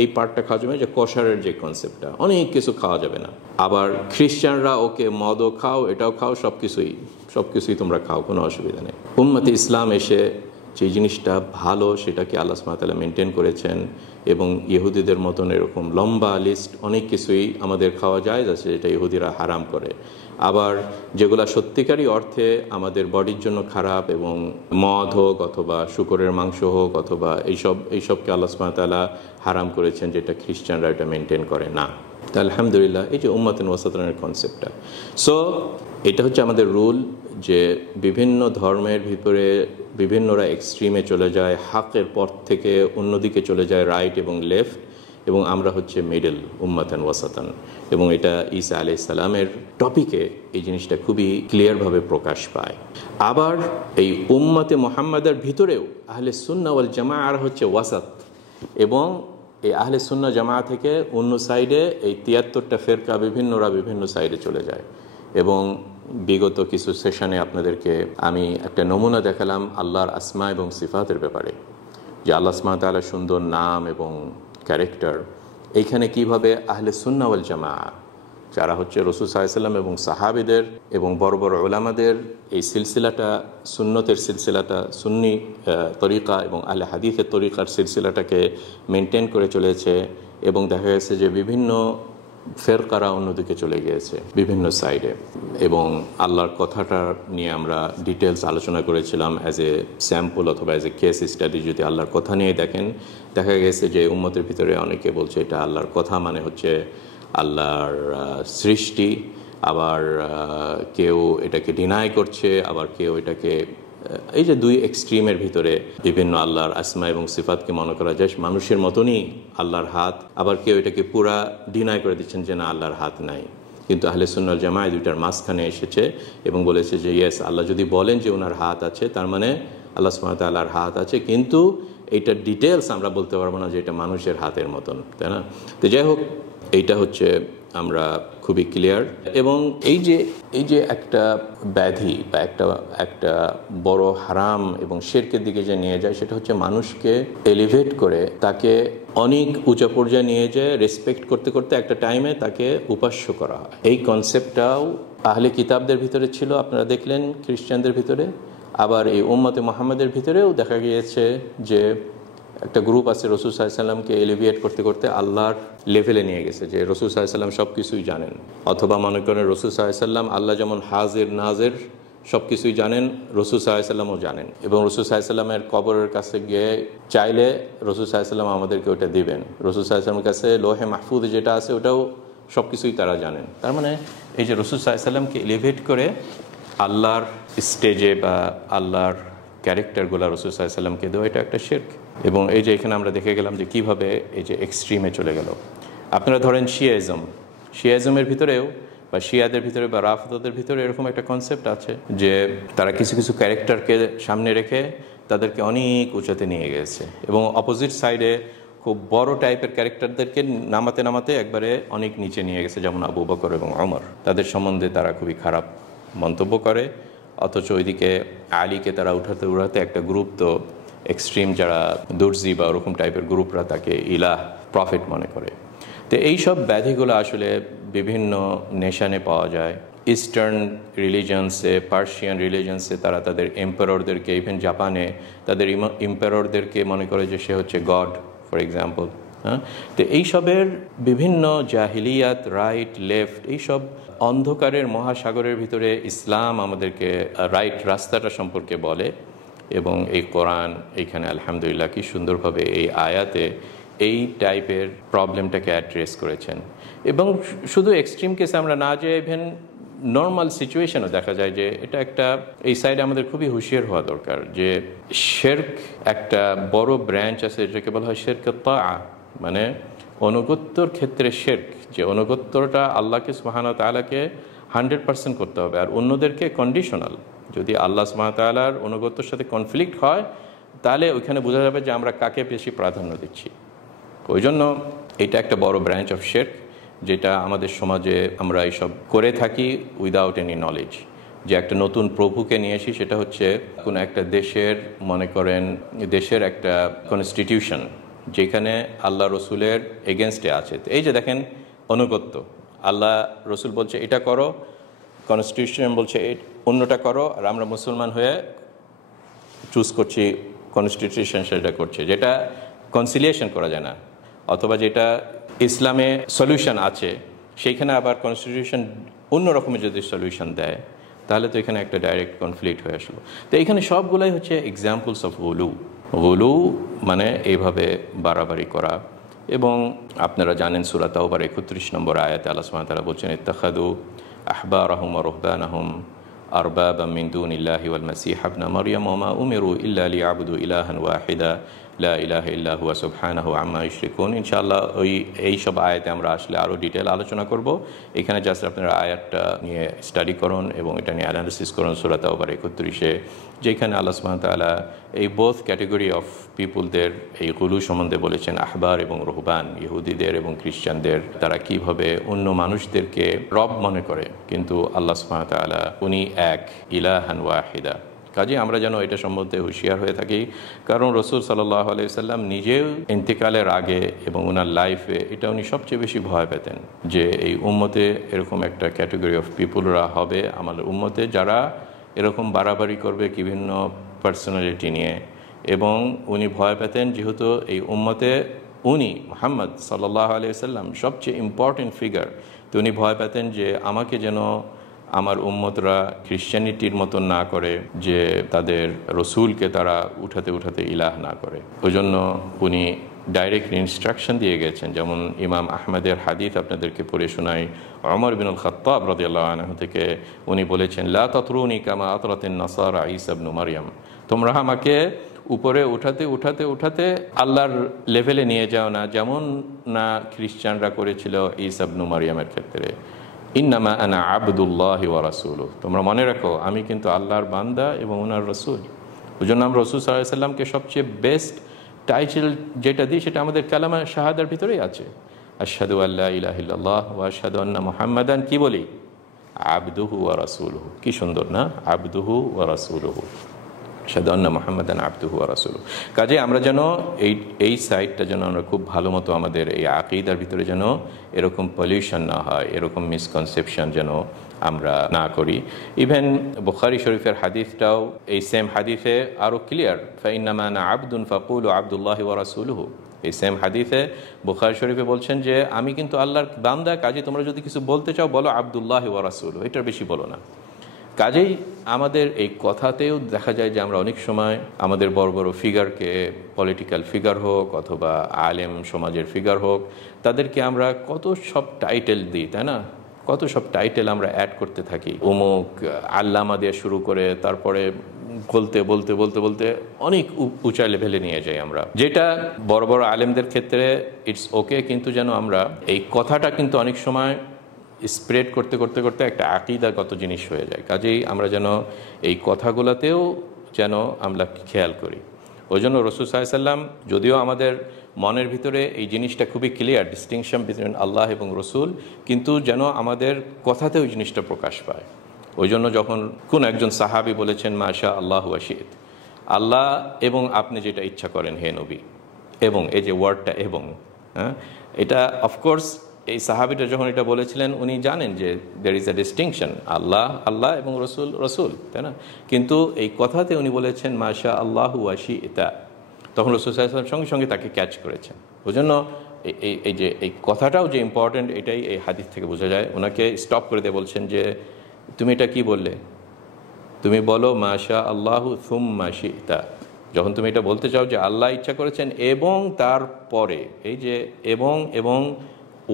এই পার্টটা খাওয়া যাবে না, যে কষারের যে কনসেপ্টটা, অনেক কিছু খাওয়া যাবে না। আবার খ্রিস্টানরা ওকে মদও খাও, এটাও খাও, সব কিছুই তোমরা খাও, কোনো অসুবিধা নেই। উম্মতে ইসলাম এসে যে জিনিসটা ভালো সেটাকে আল্লাহ সুবহানাহু ওয়া তাআলা মেনটেন করেছেন, এবং ইহুদিদের মতন এরকম লম্বা লিস্ট অনেক কিছুই আমাদের খাওয়া যায় যাচ্ছে, যেটা ইহুদিরা হারাম করে। আবার যেগুলা সত্যিকারই অর্থে আমাদের বডির জন্য খারাপ, এবং মদ হোক অথবা শূকরের মাংস হোক অথবা এইসবকে আল্লাহ সুবহানাহু ওয়া তাআলা হারাম করেছেন, যেটা খ্রিস্টানরা এটা মেনটেন করে না। তা আলহামদুলিল্লাহ, এই যে উম্মাতুন ওয়াসাতানের কনসেপ্টটা, সো এটা হচ্ছে আমাদের রুল, যে বিভিন্ন ধর্মের ভিতরে বিভিন্নরা এক্সট্রিমে চলে যায়, হাকের পথ থেকে অন্যদিকে চলে যায় রাইট এবং লেফট, এবং আমরা হচ্ছে মিডল, উম্মাতান ওয়াসাতান। এবং এটা ঈসা আলাইহিস সালামের টপিকে এই জিনিসটা খুবই ক্লিয়ারভাবে প্রকাশ পায়। আবার এই উম্মতে মুহাম্মাদের ভিতরেও আহলে সুন্নাহ ওয়াল জামাআর হচ্ছে ওয়াসাত, এবং এই আহলে সুন্নাহ জামাআ থেকে অন্য সাইডে এই ৭৩টা ফেরকা বিভিন্নরা বিভিন্ন সাইডে চলে যায়। এবং বিগত কিছু সেশনে আপনাদেরকে আমি একটা নমুনা দেখালাম আল্লাহর আসমা এবং সিফাতের ব্যাপারে, যে আল্লাহ সুবহানাহু ওয়া তাআলার সুন্দর নাম এবং ক্যারেক্টার, এইখানে কিভাবে আহলে সুন্নাহ ওয়াল জামাআ যারা হচ্ছে রাসূল সাল্লাল্লাহু আলাইহি ওয়াসাল্লাম এবং সাহাবীদের এবং বড় বড় উলামাদের এই সিলসিলাটা, সুন্নতের সিলসিলাটা, সুন্নি তরিকা এবং আহলে হাদিসের তরিকার সিলসিলাটাকে মেনটেন করে চলেছে। এবং দেখা গেছে যে বিভিন্ন ফেরকারা অন্যদিকে চলে গিয়েছে বিভিন্ন সাইডে। এবং আল্লাহর কথাটা নিয়ে আমরা ডিটেলস আলোচনা করেছিলাম অ্যাজ এ স্যাম্পল অথবা অ্যাজ এ কেস স্টাডি। যদি আল্লাহর কথা নিয়ে দেখেন, দেখা গেছে যে উম্মতের ভিতরে অনেকে বলছে এটা আল্লাহর কথা, মানে হচ্ছে আল্লাহর সৃষ্টি, আবার কেউ এটাকে ডিনাই করছে, আবার কেউ এটাকে, এই যে দুই এক্সট্রিমের ভিতরে বিভিন্ন আল্লাহর আসমা এবং সিফাতকে মনে করা যায় মানুষের মতনই আল্লাহর হাত, আবার কেউ এটাকে পুরা ডিনাই করে দিচ্ছেন যে না, আল্লাহর হাত নাই। কিন্তু আহলে সুন্নাহ ওয়াল জামাআহ দুইটার মাঝখানে এসেছে এবং বলেছে যে ইয়েস, আল্লাহ যদি বলেন যে ওনার হাত আছে, তার মানে আল্লাহ সুবহানাহু ওয়া তাআলার হাত আছে, কিন্তু এইটার ডিটেলস আমরা বলতে পারবো না যে এটা মানুষের হাতের মতন, তাই না? তো যাই হোক, এইটা হচ্ছে আমরা খুবই ক্লিয়ার। এবং এই যে একটা ব্যাধি বা একটা বড় হারাম এবং শিরকের দিকে যে নিয়ে যায়, সেটা হচ্ছে মানুষকে এলিভেট করে তাকে অনেক উঁচা পর্যায়ে নিয়ে যায়, রেসপেক্ট করতে করতে একটা টাইমে তাকে উপাস্য করা হয়। এই কনসেপ্টটাও আহলে কিতাবদের ভিতরে ছিল, আপনারা দেখলেন খ্রিস্টানদের ভিতরে। আবার এই উম্মতে মুহাম্মাদের ভিতরেও দেখা গিয়েছে যে একটা গ্রুপ আছে রাসূল সাল্লাল্লাহু আলাইহি ওয়াসাল্লামকে এলিভিয়েট করতে করতে আল্লাহর লেভেলে নিয়ে গেছে, যে রাসূল সাল্লাল্লাহু আলাইহি ওয়াসাল্লাম সব কিছুই জানেন। অথবা মনে করেন রাসূল সাল্লাল্লাহু আলাইহি ওয়াসাল্লাম, আল্লাহ যেমন হাজির নাজির সব কিছুই জানেন, রাসূল সাল্লাল্লাহু আলাইহি ওয়াসাল্লামও জানেন। এবং রাসূল সাল্লাল্লাহু আলাইহি ওয়াসাল্লামের কবরের কাছে গিয়ে চাইলে রাসূল সাল্লাল্লাহু আলাইহি ওয়াসাল্লাম আমাদেরকে ওটা দিবেন। রাসূল সাল্লাল্লাহু আলাইহি ওয়াসাল্লামের কাছে লোহে মাহফুজ যেটা আছে ওটাও সব কিছুই তারা জানেন। তার মানে এই যে রাসূল সাল্লাল্লাহু আলাইহি ওয়াসাল্লামকে এলিভেট করে আল্লাহর স্টেজে বা আল্লাহর ক্যারেক্টারগুলো রাসূল সাল্লাল্লাহু আলাইহি ওয়াসাল্লামকে দেওয়া, এটা একটা শিরক। এবং এই যে এখানে আমরা দেখে গেলাম যে কিভাবে এই যে এক্সট্রিমে চলে গেল। আপনারা ধরেন শিয়াইজমের ভিতরেও বা শিয়াদের ভিতরে বা রাফিদাদের ভিতরে এরকম একটা কনসেপ্ট আছে যে তারা কিছু কিছু ক্যারেক্টারকে সামনে রেখে তাদেরকে অনেক উঁচাতে নিয়ে গেছে, এবং অপোজিট সাইডে খুব বড় টাইপের ক্যারেক্টারদেরকে নামাতে একবারে অনেক নিচে নিয়ে গেছে, যেমন আবু বকর এবং ওমর। তাদের সম্বন্ধে তারা খুবই খারাপ মন্তব্য করে, অথচ ওইদিকে আলীকে তারা উঠাতে একটা গ্রুপ, তো এক্সট্রিম যারা দুর্জি বা ওরকম টাইপের গ্রুপরা তাকে ইলাহ, প্রফেট মনে করে। তো এইসব ব্যাধিগুলো আসলে বিভিন্ন নেশানে পাওয়া যায়। ইস্টার্ন রিলিজনসে, পার্সিয়ান রিলিজনসে তারা তাদের এম্পাররদেরকে, ইভেন জাপানে তাদের এম্পাররদেরকে মনে করে যে সে হচ্ছে গড, ফর এক্সাম্পল। হ্যাঁ, তো এইসবের বিভিন্ন জাহিলিয়াত, রাইট লেফট, এইসব অন্ধকারের মহাসাগরের ভিতরে ইসলাম আমাদেরকে রাইট রাস্তাটা সম্পর্কে বলে। এবং এই কোরআন এইখানে আলহামদুলিল্লাহ কি সুন্দরভাবে এই আয়াতে এই টাইপের প্রবলেমটাকে অ্যাড্রেস করেছেন। এবং শুধু এক্সট্রিম কেসে আমরা না, যে ইভেন নর্মাল সিচুয়েশনও দেখা যায় যে এটা একটা, এই সাইডে আমাদের খুবই হুঁশিয়ার হওয়া দরকার যে শিরক একটা বড় ব্রাঞ্চ আছে যেটাকে বলা হয় শিরক তাআ, মানে অনুগত্যর ক্ষেত্রে শিরক, যে অনুগত্যটা আল্লাহকে সুবহানাহু ওয়া তাআলাকে 100% করতে হবে, আর অন্যদেরকে কন্ডিশনাল। যদি আল্লাহ সুবহানাহু ওয়া তাআলার অনুগত্যের সাথে কনফ্লিক্ট হয় তাহলে ওইখানে বোঝা যাবে যে আমরা কাকে বেশি প্রাধান্য দিচ্ছি। ওই জন্য এটা একটা বড় ব্রাঞ্চ অফ শিরক, যেটা আমাদের সমাজে আমরা এইসব করে থাকি উইদাউট এনি নলেজ। যে একটা নতুন প্রভুকে নিয়ে আসি, সেটা হচ্ছে কোনো একটা দেশের, মনে করেন দেশের একটা কনস্টিটিউশন যেখানে আল্লাহ রসুলের এগেনস্টে আছে। তো এই যে দেখেন অনুগত্য, আল্লাহ রসুল বলছে এটা করো, কনস্টিটিউশন বলছে অন্যটা করো, আর আমরা মুসলমান হয়ে চুজ করছি কনস্টিটিউশন সেটা করছে, যেটা কনসিলিয়েশন করা যায় না। অথবা যেটা ইসলামে সলিউশন আছে সেইখানে আবার কনস্টিটিউশন অন্য রকমের যদি সলিউশন দেয় তাহলে তো এখানে একটা ডাইরেক্ট কনফ্লিক্ট হয়ে আসলো। তো এখানে সবগুলাই হচ্ছে এক্সাম্পলস অফ গুলু। গুলু মানে এইভাবে বাড়াবাড়ি করা। এবং আপনারা জানেন সূরা তাওবার 31 নম্বর আয়াতে আল্লাহ সুবহানাহু ওয়া তাআলা বলছেন, ইত্তাখাযু আহবারাহুম ওয়া রুহবানাহুম আরবাবাম মিন দুনিল্লাহি ওয়াল মাসীহা ইবনা মারইয়াম ওয়া মা উমিরু ইল্লা লিয়াবুদু ইলাহান ওয়াহিদা লা ইলাহা ইল্লা হুয়া সুবহানাহু আম্মা ইউশরিকুন। ইনশাআল্লাহ এইসব আয়াতে আমরা আসলে আরও ডিটেল আলোচনা করব। এখানে জাস্ট আপনারা আয়াতটা নিয়ে স্টাডি করুন এবং এটা নিয়ে অ্যানালিসিস করুন সূরা তাওবার 31-এ, যেখানে আল্লাহ সুবহানাহু ওয়া তাআলা এই বোথ ক্যাটেগরি অফ পিপুলদের এই গুলু সম্বন্ধে বলেছেন, আহবার এবং রুহবান, ইহুদিদের এবং খ্রিস্টানদের, তারা কিভাবে অন্য মানুষদেরকে রব মনে করে, কিন্তু আল্লাহ সুবহানাহু ওয়া তাআলা উনি এক, ইলাহান ওয়াহিদা। কাজে আমরা যেন এটা সম্বন্ধে হুঁশিয়ার হয়ে থাকি, কারণ রসুল সাল্লাল্লাহু আলাইহি ওয়াসাল্লাম নিজেও ইন্তেকালের আগে এবং ওনার লাইফে এটা উনি সবচেয়ে বেশি ভয় পেতেন যে এই উম্মতে এরকম একটা ক্যাটেগরি অফ পিপুলরা হবে আমাদের উম্মতে, যারা এরকম বাড়াবাড়ি করবে বিভিন্ন পার্সোনালিটি নিয়ে। এবং উনি ভয় পেতেন যেহেতু এই উম্মতে উনি মুহাম্মদ সাল্লাল্লাহু আলাইহি ওয়াসাল্লাম সবচেয়ে ইম্পর্টেন্ট ফিগার, তো উনি ভয় পেতেন যে আমাকে যেন আমার উম্মতরা খ্রিশ্চানিটির মতন না করে, যে তাদের রসুলকে তারা উঠাতে উঠাতে ইলাহ না করে। ওই জন্য উনি ডাইরেক্ট ইনস্ট্রাকশন দিয়ে গেছেন। যেমন ইমাম আহমদের হাদিস আপনাদেরকে পড়ে শোনাই, ওমর বিনুল খাত্তাব রাদিয়াল্লাহু আনহু থেকে উনি বলেছেন, লা তাতরুনি কামা আতরাতিন নাসারা ঈসা ইবনে মারইয়াম, তোমরা আমাকে উপরে উঠাতে উঠাতে উঠাতে আল্লাহর লেভেলে নিয়ে যাও না, যেমন না খ্রিস্টানরা করেছিল ঈসা ইবনে মারইয়ামের ক্ষেত্রে। ইন্নামা আনা আবদুল্লাহি ওয়া রাসূলুহু, তোমরা মনে রাখো আমি কিন্তু আল্লাহর বান্দা এবং ওনার রসুল। ওই জন্য আমরা রসুল সাল্লাল্লাহু আলাইহি ওয়াসাল্লামকে সবচেয়ে বেস্ট টাইটেল যেটা দিই সেটা আমাদের কালামা শাহাদার ভিতরেই আছে, আশহাদু আল্লা ইলাহা ইল্লাল্লাহ ওয়া আশহাদু আন্না মুহাম্মাদান, কি বলি, আবদুহু ওয়া রাসূলুহু। কি সুন্দর না, আবদুহু ওয়া রাসূলুহু, আশহাদু আন্না মুহাম্মাদান আবদুহু ওয়া রাসূলুহু। কাজে আমরা যেন এই সাইডটা যেন আমরা খুব ভালো মতো আমাদের এই আকীদার ভিতরে যেন এরকম পলিউশন না হয়, এরকম মিসকনসেপশন যেন আমরা না করি। ইভেন বুখারী শরীফের হাদিসটাও এই সেম হাদিসে আরও ক্লিয়ার, ফাইন্নামা আনা আবদুন ফাকুলু আবদুল্লাহি ওয়া রাসূলুহু। এই সেম হাদিসে বুখারী শরীফে বলছেন যে আমি কিন্তু আল্লাহর বান্দা, কাজে তোমরা যদি কিছু বলতে চাও বলো আবদুল্লাহি ওয়া রাসূলুহু, এটার বেশি বলো না। কাজেই আমাদের এই কথাতেও দেখা যায় যে আমরা অনেক সময় আমাদের বড় বড় ফিগারকে, পলিটিক্যাল ফিগার হোক অথবা আলেম সমাজের ফিগার হোক, তাদেরকে আমরা কত সব টাইটেল দিই, তাই না? কত সব টাইটেল আমরা অ্যাড করতে থাকি, অমুক আল্লামা দিয়ে শুরু করে তারপরে বলতে বলতে বলতে বলতে অনেক উঁচা লেভেলে নিয়ে যাই আমরা, যেটা বড় বড় আলেমদের ক্ষেত্রে ইটস ওকে, কিন্তু যেন আমরা এই কথাটা কিন্তু অনেক সময় স্প্রেড করতে করতে করতে একটা আকীদাগত জিনিস হয়ে যায়। কাজেই আমরা যেন এই কথাগুলোতেও যেন আমরা খেয়াল করি। ওই জন্য রাসূল সাল্লাল্লাহু আলাইহি ওয়াসাল্লাম যদিও আমাদের মনের ভিতরে এই জিনিসটা খুবই ক্লিয়ার, ডিস্টিংশন বিটুইন আল্লাহ এবং রসুল, কিন্তু যেন আমাদের কথাতে ওই জিনিসটা প্রকাশ পায়। ওই জন্য যখন কোন একজন সাহাবী বলেছেন মাশা আল্লাহু ওয়া শিত, আল্লাহ এবং আপনি যেটা ইচ্ছা করেন হে নবী, এবং এই যে ওয়ার্ডটা এবং, হ্যাঁ, এটা অফকোর্স এই সাহাবিটা যখন এটা বলেছিলেন উনি জানেন যে দের ইজ এ ডিস্টিংশন, আল্লাহ আল্লাহ এবং রসুল রসুল, তাই না? কিন্তু এই কথাতে উনি বলেছেন মাশা আল্লাহু ওয়াশি ইতা, তখন রসুল সাল্লাল্লাহু আলাইহি ওয়াসাল্লাম সঙ্গে সঙ্গে তাকে ক্যাচ করেছেন। ওই জন্য এই যে এই কথাটাও যে ইম্পর্টেন্ট, এটাই এই হাদিস থেকে বোঝা যায়। ওনাকে স্টপ করে দিয়ে বলছেন যে তুমি এটা কি বললে, তুমি বলো মাশা আল্লাহু সুম্মা শিতা। যখন তুমি এটা বলতে চাও যে আল্লাহ ইচ্ছা করেছেন এবং তারপরে, এই যে এবং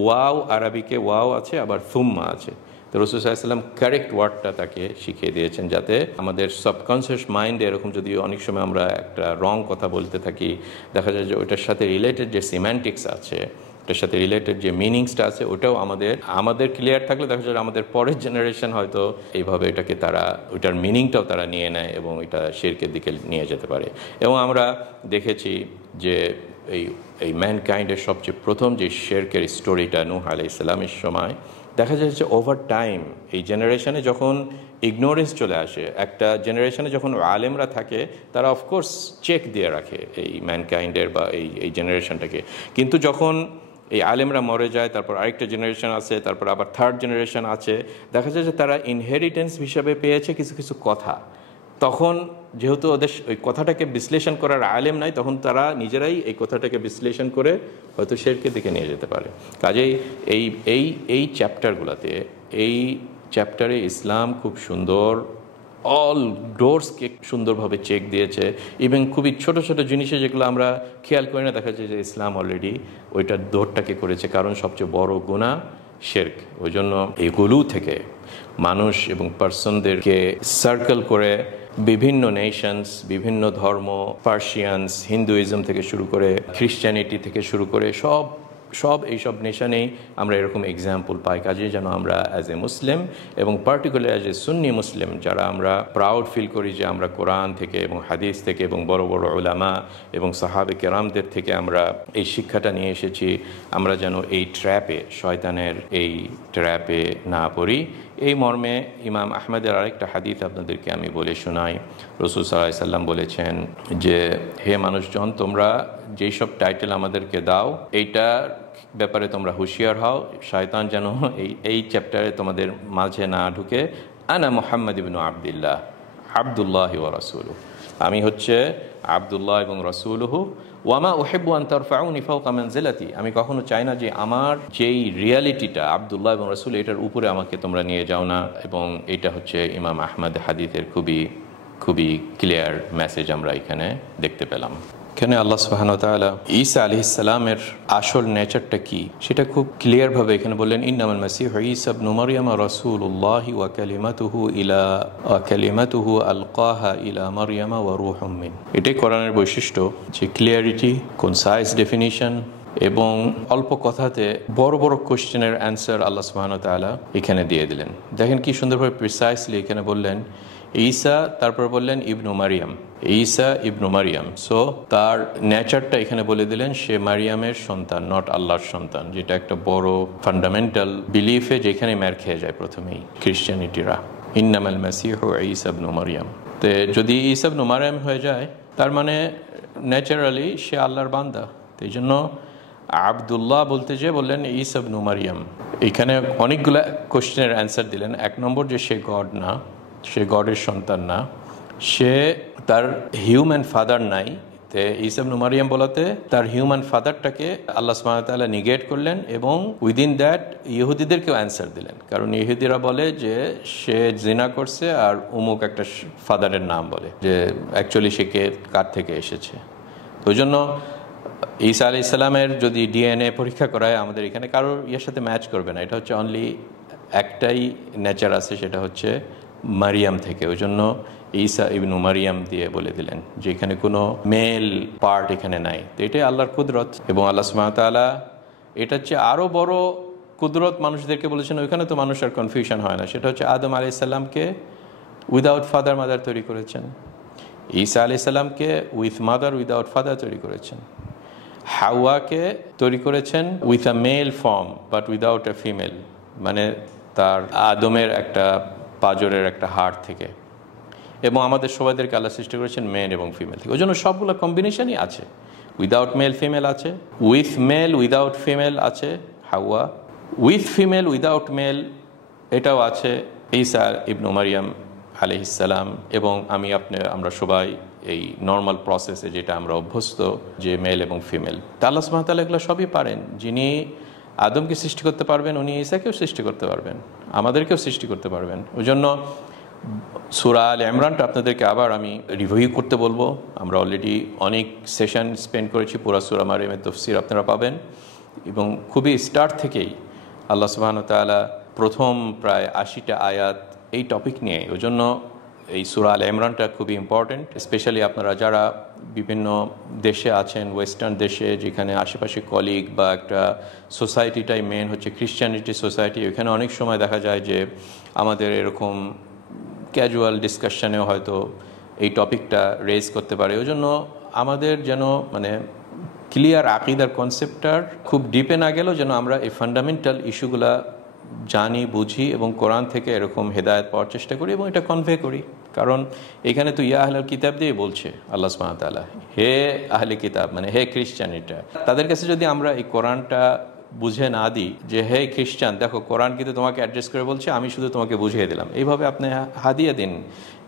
ওয়াও, আরবিকে ওয়াও আছে আবার সুম্মা আছে, তো রাসূল সাল্লাল্লাহু আলাইহি ওয়াসাল্লাম কারেক্ট ওয়ার্ডটা তাকে শিখিয়ে দিয়েছেন, যাতে আমাদের সাবকনসিয়াস মাইন্ডে এরকম যদি অনেক সময় আমরা একটা রং কথা বলতে থাকি, দেখা যায় যে ওটার সাথে রিলেটেড যে সিম্যান্টিক্স আছে, ওটার সাথে রিলেটেড যে মিনিংসটা আছে, ওটাও আমাদের ক্লিয়ার থাকলে দেখা যায় আমাদের পরের জেনারেশন হয়তো এইভাবে এটাকে তারা ওইটার মিনিংটাও তারা নিয়ে নেয় এবং এটা শিরকের দিকে নিয়ে যেতে পারে। এবং আমরা দেখেছি যে এই ম্যানকাইন্ডের সবচেয়ে প্রথম যে শিরকের স্টোরিটা নূহ আলাইহিস সালামের সময়, দেখা যায় যে ওভার টাইম এই জেনারেশনে যখন ইগনোরেন্স চলে আসে, একটা জেনারেশনে যখন আলেমরা থাকে তারা অফকোর্স চেক দিয়ে রাখে এই ম্যানকাইন্ডের বা এই জেনারেশনটাকে, কিন্তু যখন এই আলেমরা মরে যায়, তারপর আরেকটা জেনারেশন আছে, তারপর আবার থার্ড জেনারেশন আছে, দেখা যায় যে তারা ইনহেরিটেন্স হিসাবে পেয়েছে কিছু কিছু কথা। তখন যেহেতু ওদের ওই কথাটাকে বিশ্লেষণ করার আলেম নাই, তখন তারা নিজেরাই এই কথাটাকে বিশ্লেষণ করে হয়তো শিরকের দিকে নিয়ে যেতে পারে। কাজেই এই চ্যাপ্টারগুলোতে, এই চ্যাপ্টারে ইসলাম খুব সুন্দর অল ডোরসকে সুন্দরভাবে চেক দিয়েছে। ইভেন খুবই ছোট ছোট জিনিসে যেগুলো আমরা খেয়াল করি না, দেখা যায় যে ইসলাম অলরেডি ওইটার দৌড়টাকে করেছে, কারণ সবচেয়ে বড় গুনাহ শিরক। ওই জন্য এগুলো থেকে মানুষ এবং পার্সনদেরকে সার্কেল করে বিভিন্ন নেশনস, বিভিন্ন ধর্ম, পার্সিয়ানস, হিন্দুইজম থেকে শুরু করে খ্রিস্টানিটি থেকে শুরু করে সব এইসব নেশনেই আমরা এরকম এক্সাম্পল পাই। কাজেই যেন আমরা অ্যাজ এ মুসলিম এবং পার্টিকুলার অ্যাজ এ সুন্নি মুসলিম, যারা আমরা প্রাউড ফিল করি যে আমরা কোরআন থেকে এবং হাদিস থেকে এবং বড় বড় উলামা এবং সাহাবে কেরামদের থেকে আমরা এই শিক্ষাটা নিয়ে এসেছি, আমরা যেন এই শয়তানের এই ট্র্যাপে না পড়ি। এই মর্মে ইমাম আহমদের আরেকটা হাদিস আপনাদেরকে আমি বলে শোনাই। রাসূল সাল্লাল্লাহু আলাইহি ওয়াসাল্লাম বলেছেন যে হে মানুষজন, তোমরা যেই সব টাইটেল আমাদেরকে দাও, এইটার ব্যাপারে তোমরা হুঁশিয়ার হও, শয়তান যেন এই চ্যাপ্টারে তোমাদের মাঝে না ঢুকে। আনা মুহাম্মদ ইবনু আবদুল্লাহ আবদুল্লাহি ওয়া রাসূলুহু, আমি হচ্ছে আবদুল্লাহ এবং রাসূলুহু। ওয়ামা উহিব্বু আন তারফাউনি ফাওকা মানজিলাতি, আমি কখনো চাই না যে আমার যেই রিয়ালিটিটা আবদুল্লাহ এবং রাসূল, এটার উপরে আমাকে তোমরা নিয়ে যাও না। এবং এটা হচ্ছে ইমাম আহমদ হাদিসের খুবই ক্লিয়ার মেসেজ আমরা এখানে দেখতে পেলাম। এখানে আল্লাহ সুবহানাহু ওয়া তাআলা ঈসা আলাইহিস সালামের আসল নেচারটা কি সেটা খুব ক্লিয়ার ভাবে এখানে বললেন। ইন্নামাল মাসীহু ঈসা ইবনু মারইয়াম রাসূলুল্লাহি ওয়া কালিমাতুহু আলকাহা ইলা মারইয়াম ওয়া রূহুম মিন। এটাই কোরআনের বৈশিষ্ট্য, যে ক্লিয়ারিটি, কনসাইজ ডেফিনিশন এবং অল্প কথাতে বড় বড় কোশ্চেনের অ্যান্সার আল্লাহ সুবহানাহু ওয়া তাআলা এখানে দিয়ে দিলেন। দেখেন কি সুন্দরভাবে প্রিসাইসলি এখানে বললেন ঈসা, তারপর বললেন ইবনু মারিয়াম, ঈসা ইবনু মারিয়াম। সো তার নেচারটা এখানে বলে দিলেন, সে মারিয়ামের সন্তান, নট আল্লাহর সন্তান, যেটা একটা বড় ফান্ডামেন্টাল বিলিফে যেখানে ম্যার খেয়ে যায় প্রথমেই খ্রিস্টানিটিরা। ইন্নামাল মাসীহু ঈসা ইবনু মারিয়াম, তো যদি ঈসা ইবনু মারিয়াম হয়ে যায় তার মানে ন্যাচারালি সে আল্লাহর বান্দা। তো এই জন্য আবদুল্লাহ বলতে যে বললেন ঈসা ইবনু মারিয়াম। এখানে অনেকগুলো কোশ্চেনের অ্যান্সার দিলেন। এক নম্বর, যে সে গড না, সে গডের সন্তান না, সে তার হিউম্যান ফাদার নাই। তে ঈসা ইবনু মারিয়াম বলাতে তার হিউম্যান ফাদারটাকে আল্লাহ সুবহানাহু ওয়া তাআলা নিগেট করলেন এবং উইদিন দ্যাট ইহুদিদেরকেও অ্যান্সার দিলেন, কারণ ইহুদিরা বলে যে সে জিনা করছে আর উমুক একটা ফাদারের নাম বলে, যে অ্যাকচুয়ালি সে কার থেকে এসেছে। ওই জন্য ঈসা আলাইহিস সালামের যদি ডিএনএ পরীক্ষা করায় আমাদের এখানে কারোর ইয়ের সাথে ম্যাচ করবে না। এটা হচ্ছে অনলি একটাই নেচার আছে, সেটা হচ্ছে মারিয়াম থেকে। ওই জন্য ঈসা ইবনু মারিয়াম দিয়ে বলে দিলেন যে এখানে কোনো মেল পার্ট এখানে নাই। তো এটাই আল্লাহর কুদরত। এবং আল্লাহ সুবহানাহু ওয়া তাআলা এটা হচ্ছে আরও বড় কুদরত মানুষদেরকে বলেছেন, ওইখানে তো মানুষ আর কনফিউশন হয় না। সেটা হচ্ছে আদম আলাইহিস সালামকে উইদাউট ফাদার মাদার তৈরি করেছেন, ঈসা আলাইহিস সালামকে উইথ মাদার উইদাউট ফাদার তৈরি করেছেন, হাওয়াকে তৈরি করেছেন with a male form but without a female, মানে তার আদমের একটা পাজরের একটা হাড় থেকে। এবং আমাদের সবাইদেরকে আল্লাহ সৃষ্টি করেছেন মেল এবং ফিমেল থেকে। ওই জন্য সবগুলো কম্বিনেশনই আছে, উইদাউট মেল ফিমেল আছে, উইথ মেল উইদাউট ফিমেল আছে হাওয়া, উইথ ফিমেল উইদাউট মেল এটাও আছে ঈসা ইবনু মারিয়াম আলাইহিস সালাম, এবং আমরা সবাই এই নর্মাল প্রসেসে যেটা আমরা অভ্যস্ত যে মেল এবং ফিমেল। তা আল্লাহ সুবহানাহু ওয়া তাআলা এগুলো সবই পারেন। যিনি আদমকে সৃষ্টি করতে পারবেন উনি ঈসাকেও সৃষ্টি করতে পারবেন, আমাদেরকেও সৃষ্টি করতে পারবেন। ওই জন্য সূরা আলে ইমরানটা আপনাদেরকে আবার আমি রিভিউ করতে বলবো। আমরা অলরেডি অনেক সেশন স্পেন্ড করেছি, পুরা সূরা মারিয়ামের তাফসীর আপনারা পাবেন, এবং খুবই স্টার্ট থেকেই আল্লাহ সুবহানাহু ওয়া তাআলা প্রথম প্রায় 80টা আয়াত এই টপিক নিয়ে। ওই জন্য এই সূরা আলে ইমরানটা খুবই ইম্পর্টেন্ট, স্পেশালি আপনারা যারা বিভিন্ন দেশে আছেন, ওয়েস্টার্ন দেশে, যেখানে আশেপাশে কলিগ বা একটা সোসাইটিটাই মেন হচ্ছে ক্রিশ্চিয়ানিটি সোসাইটি। ওইখানে অনেক সময় দেখা যায় যে আমাদের এরকম ক্যাজুয়াল ডিসকাশনেও হয়তো এই টপিকটা রেজ করতে পারে। ওই জন্য আমাদের যেন ক্লিয়ার আকিদার কনসেপ্টটার খুব ডিপে না গেলেও যেন আমরা এই ফান্ডামেন্টাল ইস্যুগুলা জানি, বুঝি, এবং কোরআন থেকে এরকম হেদায়েত পাওয়ার চেষ্টা করি এবং এটা কনভে করি। কারণ এখানে তো ইয়া আহলাল কিতাব দিয়ে বলছে আল্লাহ সুবহানাহু ওয়া তাআলা, হে আহলে কিতাব, হে খ্রিস্টানিটা। তাদের কাছে যদি আমরা এই কোরআনটা বুঝে না দিই যে হে খ্রিস্টান, দেখো কোরআন কিন্তু তোমাকে অ্যাড্রেস করে বলছে, আমি শুধু তোমাকে বুঝিয়ে দিলাম, এইভাবে আপনি হাদিয়া দিন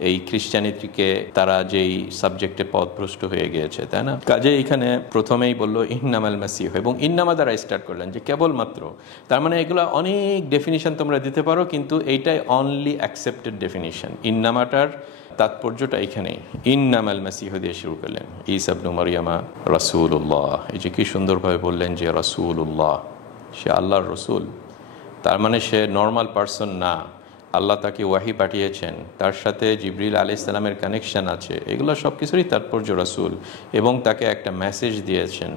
এই খ্রিস্টানিটিকে, তারা যেই সাবজেক্টে পথভ্রষ্ট হয়ে গিয়েছে, তাই না? কাজে এখানে প্রথমেই বললো ইন্নামাল মাসিহ, এবং ইন্নামা দ্বারা স্টার্ট করলেন যে কেবলমাত্র। তার এগুলো অনেক ডেফিনিশন তোমরা দিতে পারো, কিন্তু এইটাই অনলি অ্যাকসেপ্টেড ডেফিনিশন। ইন্নামাটার তাৎপর্যটা এখানেই, ইন্নামাল মাসিহ দিয়ে শুরু করলেন, ঈসা ইবনু মারইয়ামা রাসূলুল্লাহ। এই যে কি সুন্দরভাবে বললেন যে রাসূলুল্লাহ, সে আল্লাহর রসুল। তার সে নর্মাল পারসন না, আল্লাহ তাকে ওয়াহি পাঠিয়েছেন, তার সাথে জিবরিল আলাইহিস সালামের কানেকশন আছে, এগুলো সব কিছুরই তাৎপর্য রাসূল। এবং তাকে একটা মেসেজ দিয়েছেন,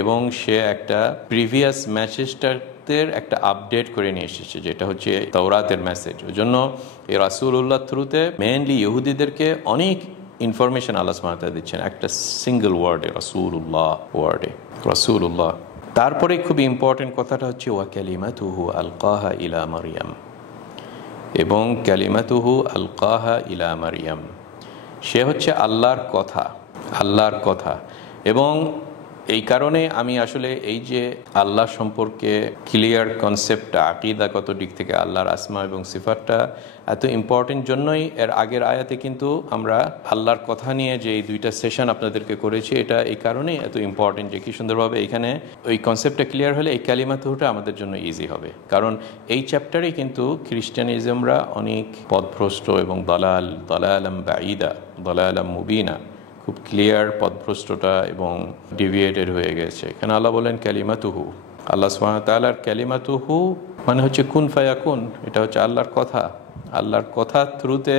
এবং সে একটা প্রিভিয়াস মেসেজটার একটা আপডেট করে নিয়ে এসেছে, যেটা হচ্ছে তাওরাতের মেসেজ। ওই জন্য এই রাসূলুল্লাহ থ্রুতে মেইনলি ইহুদিদেরকে অনেক ইনফরমেশন আল্লাহ সুবহানাহু ওয়া তাআলা দিচ্ছেন, একটা সিঙ্গেল ওয়ার্ডে, রাসূলুল্লাহ ওয়ার্ডে, রাসূলুল্লাহ। তারপরে খুবই ইম্পর্টেন্ট কথাটা হচ্ছে ওয়া কালিমাতুহু আলকাহা ইলা মারইয়াম, এবং কালিমাতুহু আলকাহা ইলা মারইয়াম, সে হচ্ছে আল্লাহর কথা, আল্লাহর কথা। এবং এই কারণে আমি আসলে এই যে আল্লাহ সম্পর্কে ক্লিয়ার কনসেপ্টটা, আকীদাগত দিক থেকে আল্লাহর আসমা এবং সিফাতটা এত ইম্পর্টেন্ট জন্যই এর আগের আয়াতে কিন্তু আমরা আল্লাহর কথা নিয়ে যে এই দুইটা সেশন আপনাদেরকে করেছি, এটা এই কারণেই এত ইম্পর্টেন্ট যে কি সুন্দরভাবে এখানে ওই কনসেপ্টটা ক্লিয়ার হলে এই কালিমাতুহুটা আমাদের জন্য ইজি হবে। কারণ এই চ্যাপ্টারে কিন্তু খ্রিস্টানিজমরা অনেক পথভ্রষ্ট এবং দালালাম বাঈদা, দালালাম মুবিনা, খুব ক্লিয়ার পথভ্রষ্টতা এবং ডিভিয়েটেড হয়ে গেছে। এখানে আল্লাহ বলেন কালিমাতুহু, আল্লাহ সুবহানাহু ওয়া তাআলার কালিমাতুহু হচ্ছে কুন ফায়াকুন, এটা হচ্ছে আল্লাহর কথা। আল্লাহর কথা থ্রুতে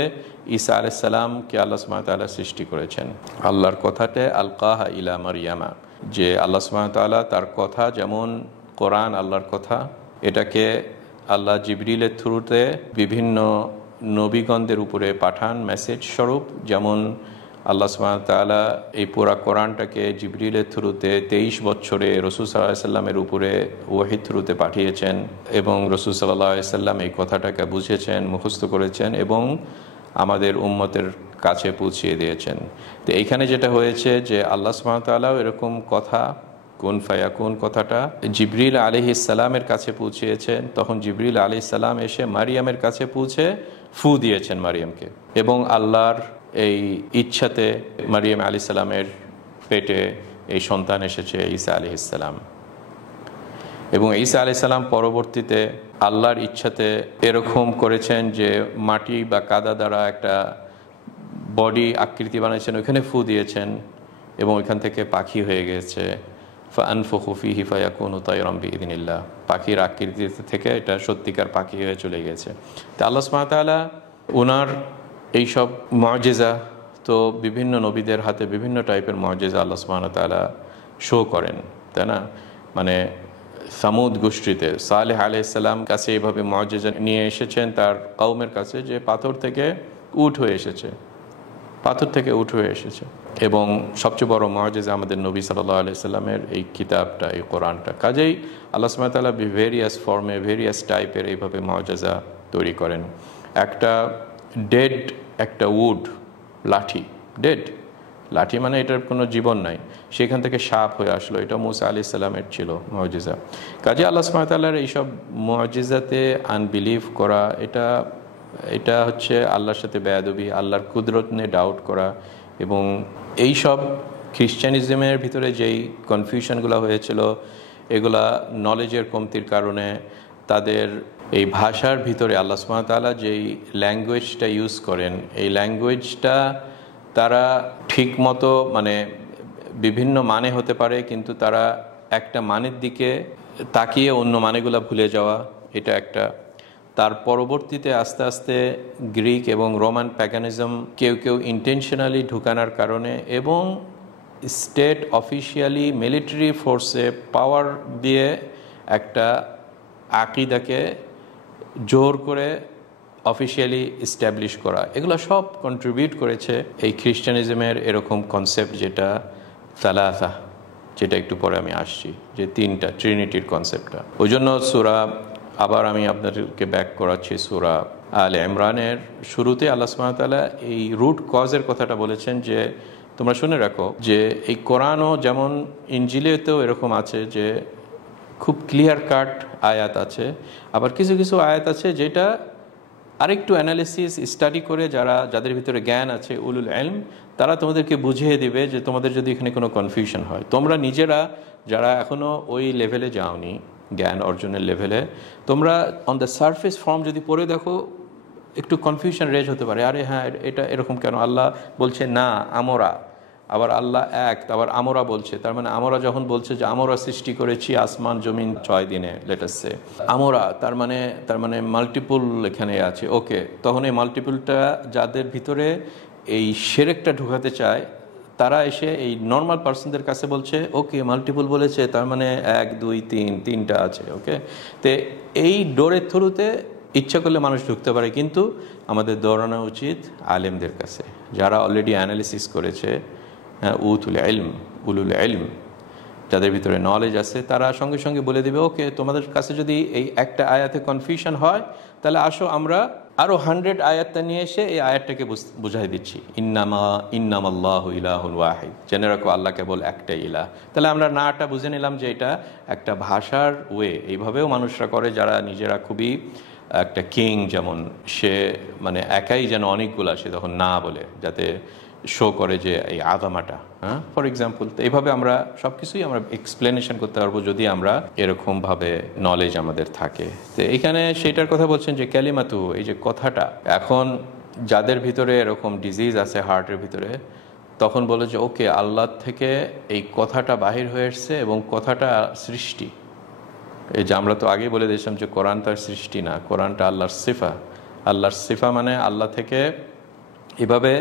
ঈসা আলাইহিস সালামকে আল্লাহ সুবহানাহু ওয়া তাআলা সৃষ্টি করেছেন। আল্লাহর কথাতে আলকাহা ইলা মারইয়ামা, যে আল্লাহ সুবহানাহু ওয়া তাআলা তার কথা, যেমন কোরআন আল্লাহর কথা, এটাকে আল্লাহ জিবরিলের থ্রুতে বিভিন্ন নবীগণদের উপরে পাঠান মেসেজ স্বরূপ। যেমন আল্লাহ সুবহানাহু ওয়া তাআলা এই পুরা কোরআনটাকে জিবরিলের থ্রুতে 23 বছরে রাসূল সাল্লাল্লাহু আলাইহি সাল্লামের উপরে ওহীর থ্রুতে পাঠিয়েছেন, এবং রাসূল সাল্লাল্লাহু আলাইহি সাল্লাম এই কথাটাকে বুঝেছেন, মুখস্থ করেছেন, এবং আমাদের উম্মতের কাছে পৌঁছিয়ে দিয়েছেন। তো এইখানে যেটা হয়েছে যে আল্লাহ সুবহানাহু ওয়া তাআলাও এরকম কথা, কুন ফায়াকুন কথাটা জিবরিল আলাইহিস সালামের কাছে পৌঁছিয়েছেন। তখন জিবরিল আলাইহিস সালাম এসে মারিয়ামের কাছে পৌঁছে ফু দিয়েছেন মারিয়ামকে, এবং আল্লাহর এই ইচ্ছাতে মারিয়াম আলাইহিস সালামের পেটে এই সন্তান এসেছে ঈসা আলাইহিস সালাম। এবং ঈসা আলাইহিস সালাম পরবর্তীতে আল্লাহর ইচ্ছাতে এরকম করেছেন যে মাটি বা কাদা দ্বারা একটা বডি আকৃতি বানিয়েছেন, ওইখানে ফু দিয়েছেন, এবং ওইখান থেকে পাখি হয়ে গেছে। ফাআনফুখু ফীহি ফায়াকুনু তায়রাম বিইذনিল্লাহ, পাখির আকৃতি থেকে এটা সত্যিকার পাখি হয়ে চলে গেছে। তো আল্লাহ সুবহানাহু ওয়া তাআলা ওনার এইসব মুআজিজা, তো বিভিন্ন নবীদের হাতে বিভিন্ন টাইপের মুআজিজা আল্লাহ সুবহানাহু ওয়া তাআলা শো করেন, তাই না? সামুদ গোষ্ঠীতে সালেহ আলাইহিস সালাম কাছে এইভাবে মুআজিজা নিয়ে এসেছেন তার কওমের কাছে, যে পাথর থেকে উট হয়ে এসেছে, পাথর থেকে উট হয়ে এসেছে। এবং সবচেয়ে বড় মুআজিজা আমাদের নবী সাল্লাল্লাহু আলাইহি সাল্লামের এই কিতাবটা, এই কোরআনটা। কাজেই আল্লাহ সুবহানাহু ওয়া তাআলা ভেরিয়াস ফর্মে, ভেরিয়াস টাইপের এইভাবে মুআজিজা তৈরি করেন। একটা ডেড একটা উড, লাঠি, ডেড লাঠি মানে এটার কোনো জীবন নাই, সেখান থেকে সাপ হয়ে আসলো, এটা মুসা আলাইহিস সালামের ছিল মুআজিজা। কাজে আল্লাহ সুবহানাহু ওয়া তাআলার এইসব মুআজিজাতে আনবিলিভ করা, এটা হচ্ছে আল্লাহর সাথে বেয়াদবি, আল্লাহর কুদরত নিয়ে ডাউট করা। এবং এই সব খ্রিশ্চানিজমের ভিতরে যেই কনফিউশনগুলো হয়েছিল, এগুলা নলেজের কমতির কারণে, তাদের এই ভাষার ভিতরে আল্লাহ সুবহানাহু ওয়া তাআলা যেই ল্যাঙ্গুয়েজটা ইউজ করেন, এই ল্যাঙ্গুয়েজটা তারা ঠিক মতো মানে বিভিন্ন মানে হতে পারে, কিন্তু তারা একটা মানের দিকে তাকিয়ে অন্য মানেগুলো ভুলে যাওয়া, এটা একটা। তার পরবর্তীতে আস্তে আস্তে গ্রিক এবং রোমান প্যাগানিজম কেউ ইন্টেনশনালি ঢুকানোর কারণে এবং স্টেট অফিসিয়ালি মিলিটারি ফোর্সে পাওয়ার দিয়ে একটা আকিদাকে জোর করে অফিসিয়ালি এস্টাবলিশ করা, এগুলো সব কন্ট্রিবিউট করেছে এই খ্রিস্টানিজমের এরকম কনসেপ্ট যেটা সালাসা, যেটা একটু পরে আমি আসছি, যে তিনটা ট্রিনিটির কনসেপ্টটা। ওই জন্য সূরা, আবার আমি আপনাদেরকে ব্যাক করাচ্ছি, সূরা আলে ইমরানের শুরুতে আল্লাহ সুবহানাহু ওয়া তাআলা এই রুট কজের কথাটা বলেছেন, যে তোমরা শুনে রাখো যে এই কোরআনও যেমন ইনজিলেতেও এরকম আছে যে খুব ক্লিয়ার কাট আয়াত আছে, আবার কিছু কিছু আয়াত আছে যেটা আরেকটু অ্যানালিসিস স্টাডি করে যাদের ভিতরে জ্ঞান আছে, উলুল ইলম, তারা তোমাদেরকে বুঝিয়ে দিবে যে তোমাদের যদি এখানে কোনো কনফিউশন হয়, তোমরা নিজেরা যারা এখনও ওই লেভেলে যাওনি, জ্ঞান অর্জনের লেভেলে, তোমরা অন দ্য সারফেস ফর্ম যদি পড়ে দেখো, একটু কনফিউশন রেজ হতে পারে, আরে হ্যাঁ এটা এরকম কেন, আল্লাহ বলছে না আমরা, আবার আল্লাহ এক, আবার আমরা বলছে, তার মানে আমরা যখন বলছে যে আমরা সৃষ্টি করেছি আসমান জমিন 6 দিনে, লেটাসে আমরা, তার মানে মাল্টিপল এখানে আছে, ওকে, তখন এই মাল্টিপলটা যাদের ভিতরে এই শিরকটা ঢুকাতে চায়, তারা এসে এই নর্মাল পার্সনদের কাছে বলছে ওকে মাল্টিপল বলেছে, তার মানে 1 2 3 তিনটা আছে, ওকে। তো এই ডোরের থ্রুতে ইচ্ছা করলে মানুষ ঢুকতে পারে, কিন্তু আমাদের দৌড়ানো উচিত আলেমদের কাছে, যারা অলরেডি অ্যানালিসিস করেছে, উলুল ইলম, যাদের ভিতরে নলেজ আছে, তারা সঙ্গে সঙ্গে বলে দেবে ওকে তোমাদের কাছে যদি এই একটা আয়াতে কনফিউশন হয়, তাহলে আসো আমরা আরও 100 আয়াতটা নিয়ে এসে এই আয়াতটাকে বুঝাই দিচ্ছি, ইন্নামাল্লাহু ইলাহুন ওয়াহিদ, জেনে রাখো আল্লাহ কেবল একটাই ইলাহ। তাহলে আমরা নাটা বুঝে নিলাম যে এটা একটা ভাষার ওয়ে। এইভাবেও মানুষরা করে যারা নিজেরা খুবই একটা কিং, যেমন সে মানে একাই যেন অনেকগুলা, সে তখন না বলে, যাতে শো করে যে এই আদামাটা, হ্যাঁ, ফর এক্সাম্পল। তো এইভাবে আমরা সব কিছুই আমরা এক্সপ্লেনেশন করতে পারবো যদি আমরা এরকমভাবে নলেজ আমাদের থাকে। তো এইখানে সেইটার কথা বলছেন যে কালিমাতু, এই যে কথাটা, এখন যাদের ভিতরে এরকম ডিজিজ আছে হার্টের ভিতরে, তখন বলে যে ওকে আল্লাহ থেকে এই কথাটা বাহির হয়ে এসছে এবং কথাটা সৃষ্টি। এই যে আমরা তো আগেই বলে দিয়েছিলাম যে কোরআন তার সৃষ্টি না, কোরআনটা আল্লাহর সিফা। আল্লাহর সিফা মানে আল্লাহ থেকে এভাবে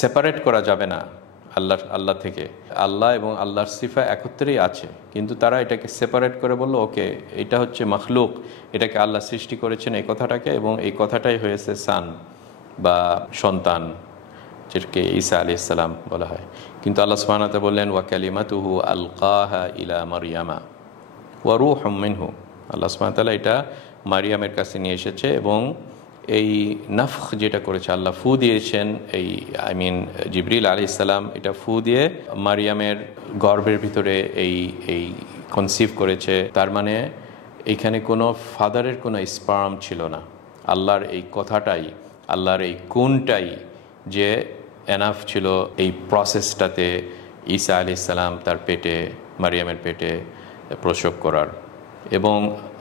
সেপারেট করা যাবে না, আল্লাহ থেকে। আল্লাহ এবং আল্লাহর সিফা একত্রেই আছে, কিন্তু তারা এটাকে সেপারেট করে বললো ওকে এটা হচ্ছে মখলুক, এটাকে আল্লাহ সৃষ্টি করেছেন এই কথাটাকে, এবং এই কথাটাই হয়েছে সান বা সন্তান, যেটাকে ঈসা আলাইহিস সালাম বলা হয়। কিন্তু আল্লাহ সুবহানাহু ওয়া তাআলা বললেন ওয়া কালিমাতুহু আলকাহা ইলা মারইয়ামা ওয়া রূহুম মিনহু। আল্লাহ সুবহানাহু ওয়া তাআলা এটা মারিয়ামের কাছে নিয়ে এসেছে, এবং এই নাফখ যেটা করেছে আল্লাহ, ফু দিয়েছেন, এই জিবরিল আলাইহিস সালাম এটা ফু দিয়ে মারিয়ামের গর্ভের ভিতরে এই কনসিভ করেছে। তার মানে এইখানে কোনো ফাদারের কোনো স্পার্ম ছিল না, আল্লাহর এই কথাটাই, আল্লাহর এই গুণটাই যে এনাফ ছিল এই প্রসেসটাতে ঈসা আলাইহিস সালাম তার পেটে, মারিয়ামের পেটে প্রসব করার। এবং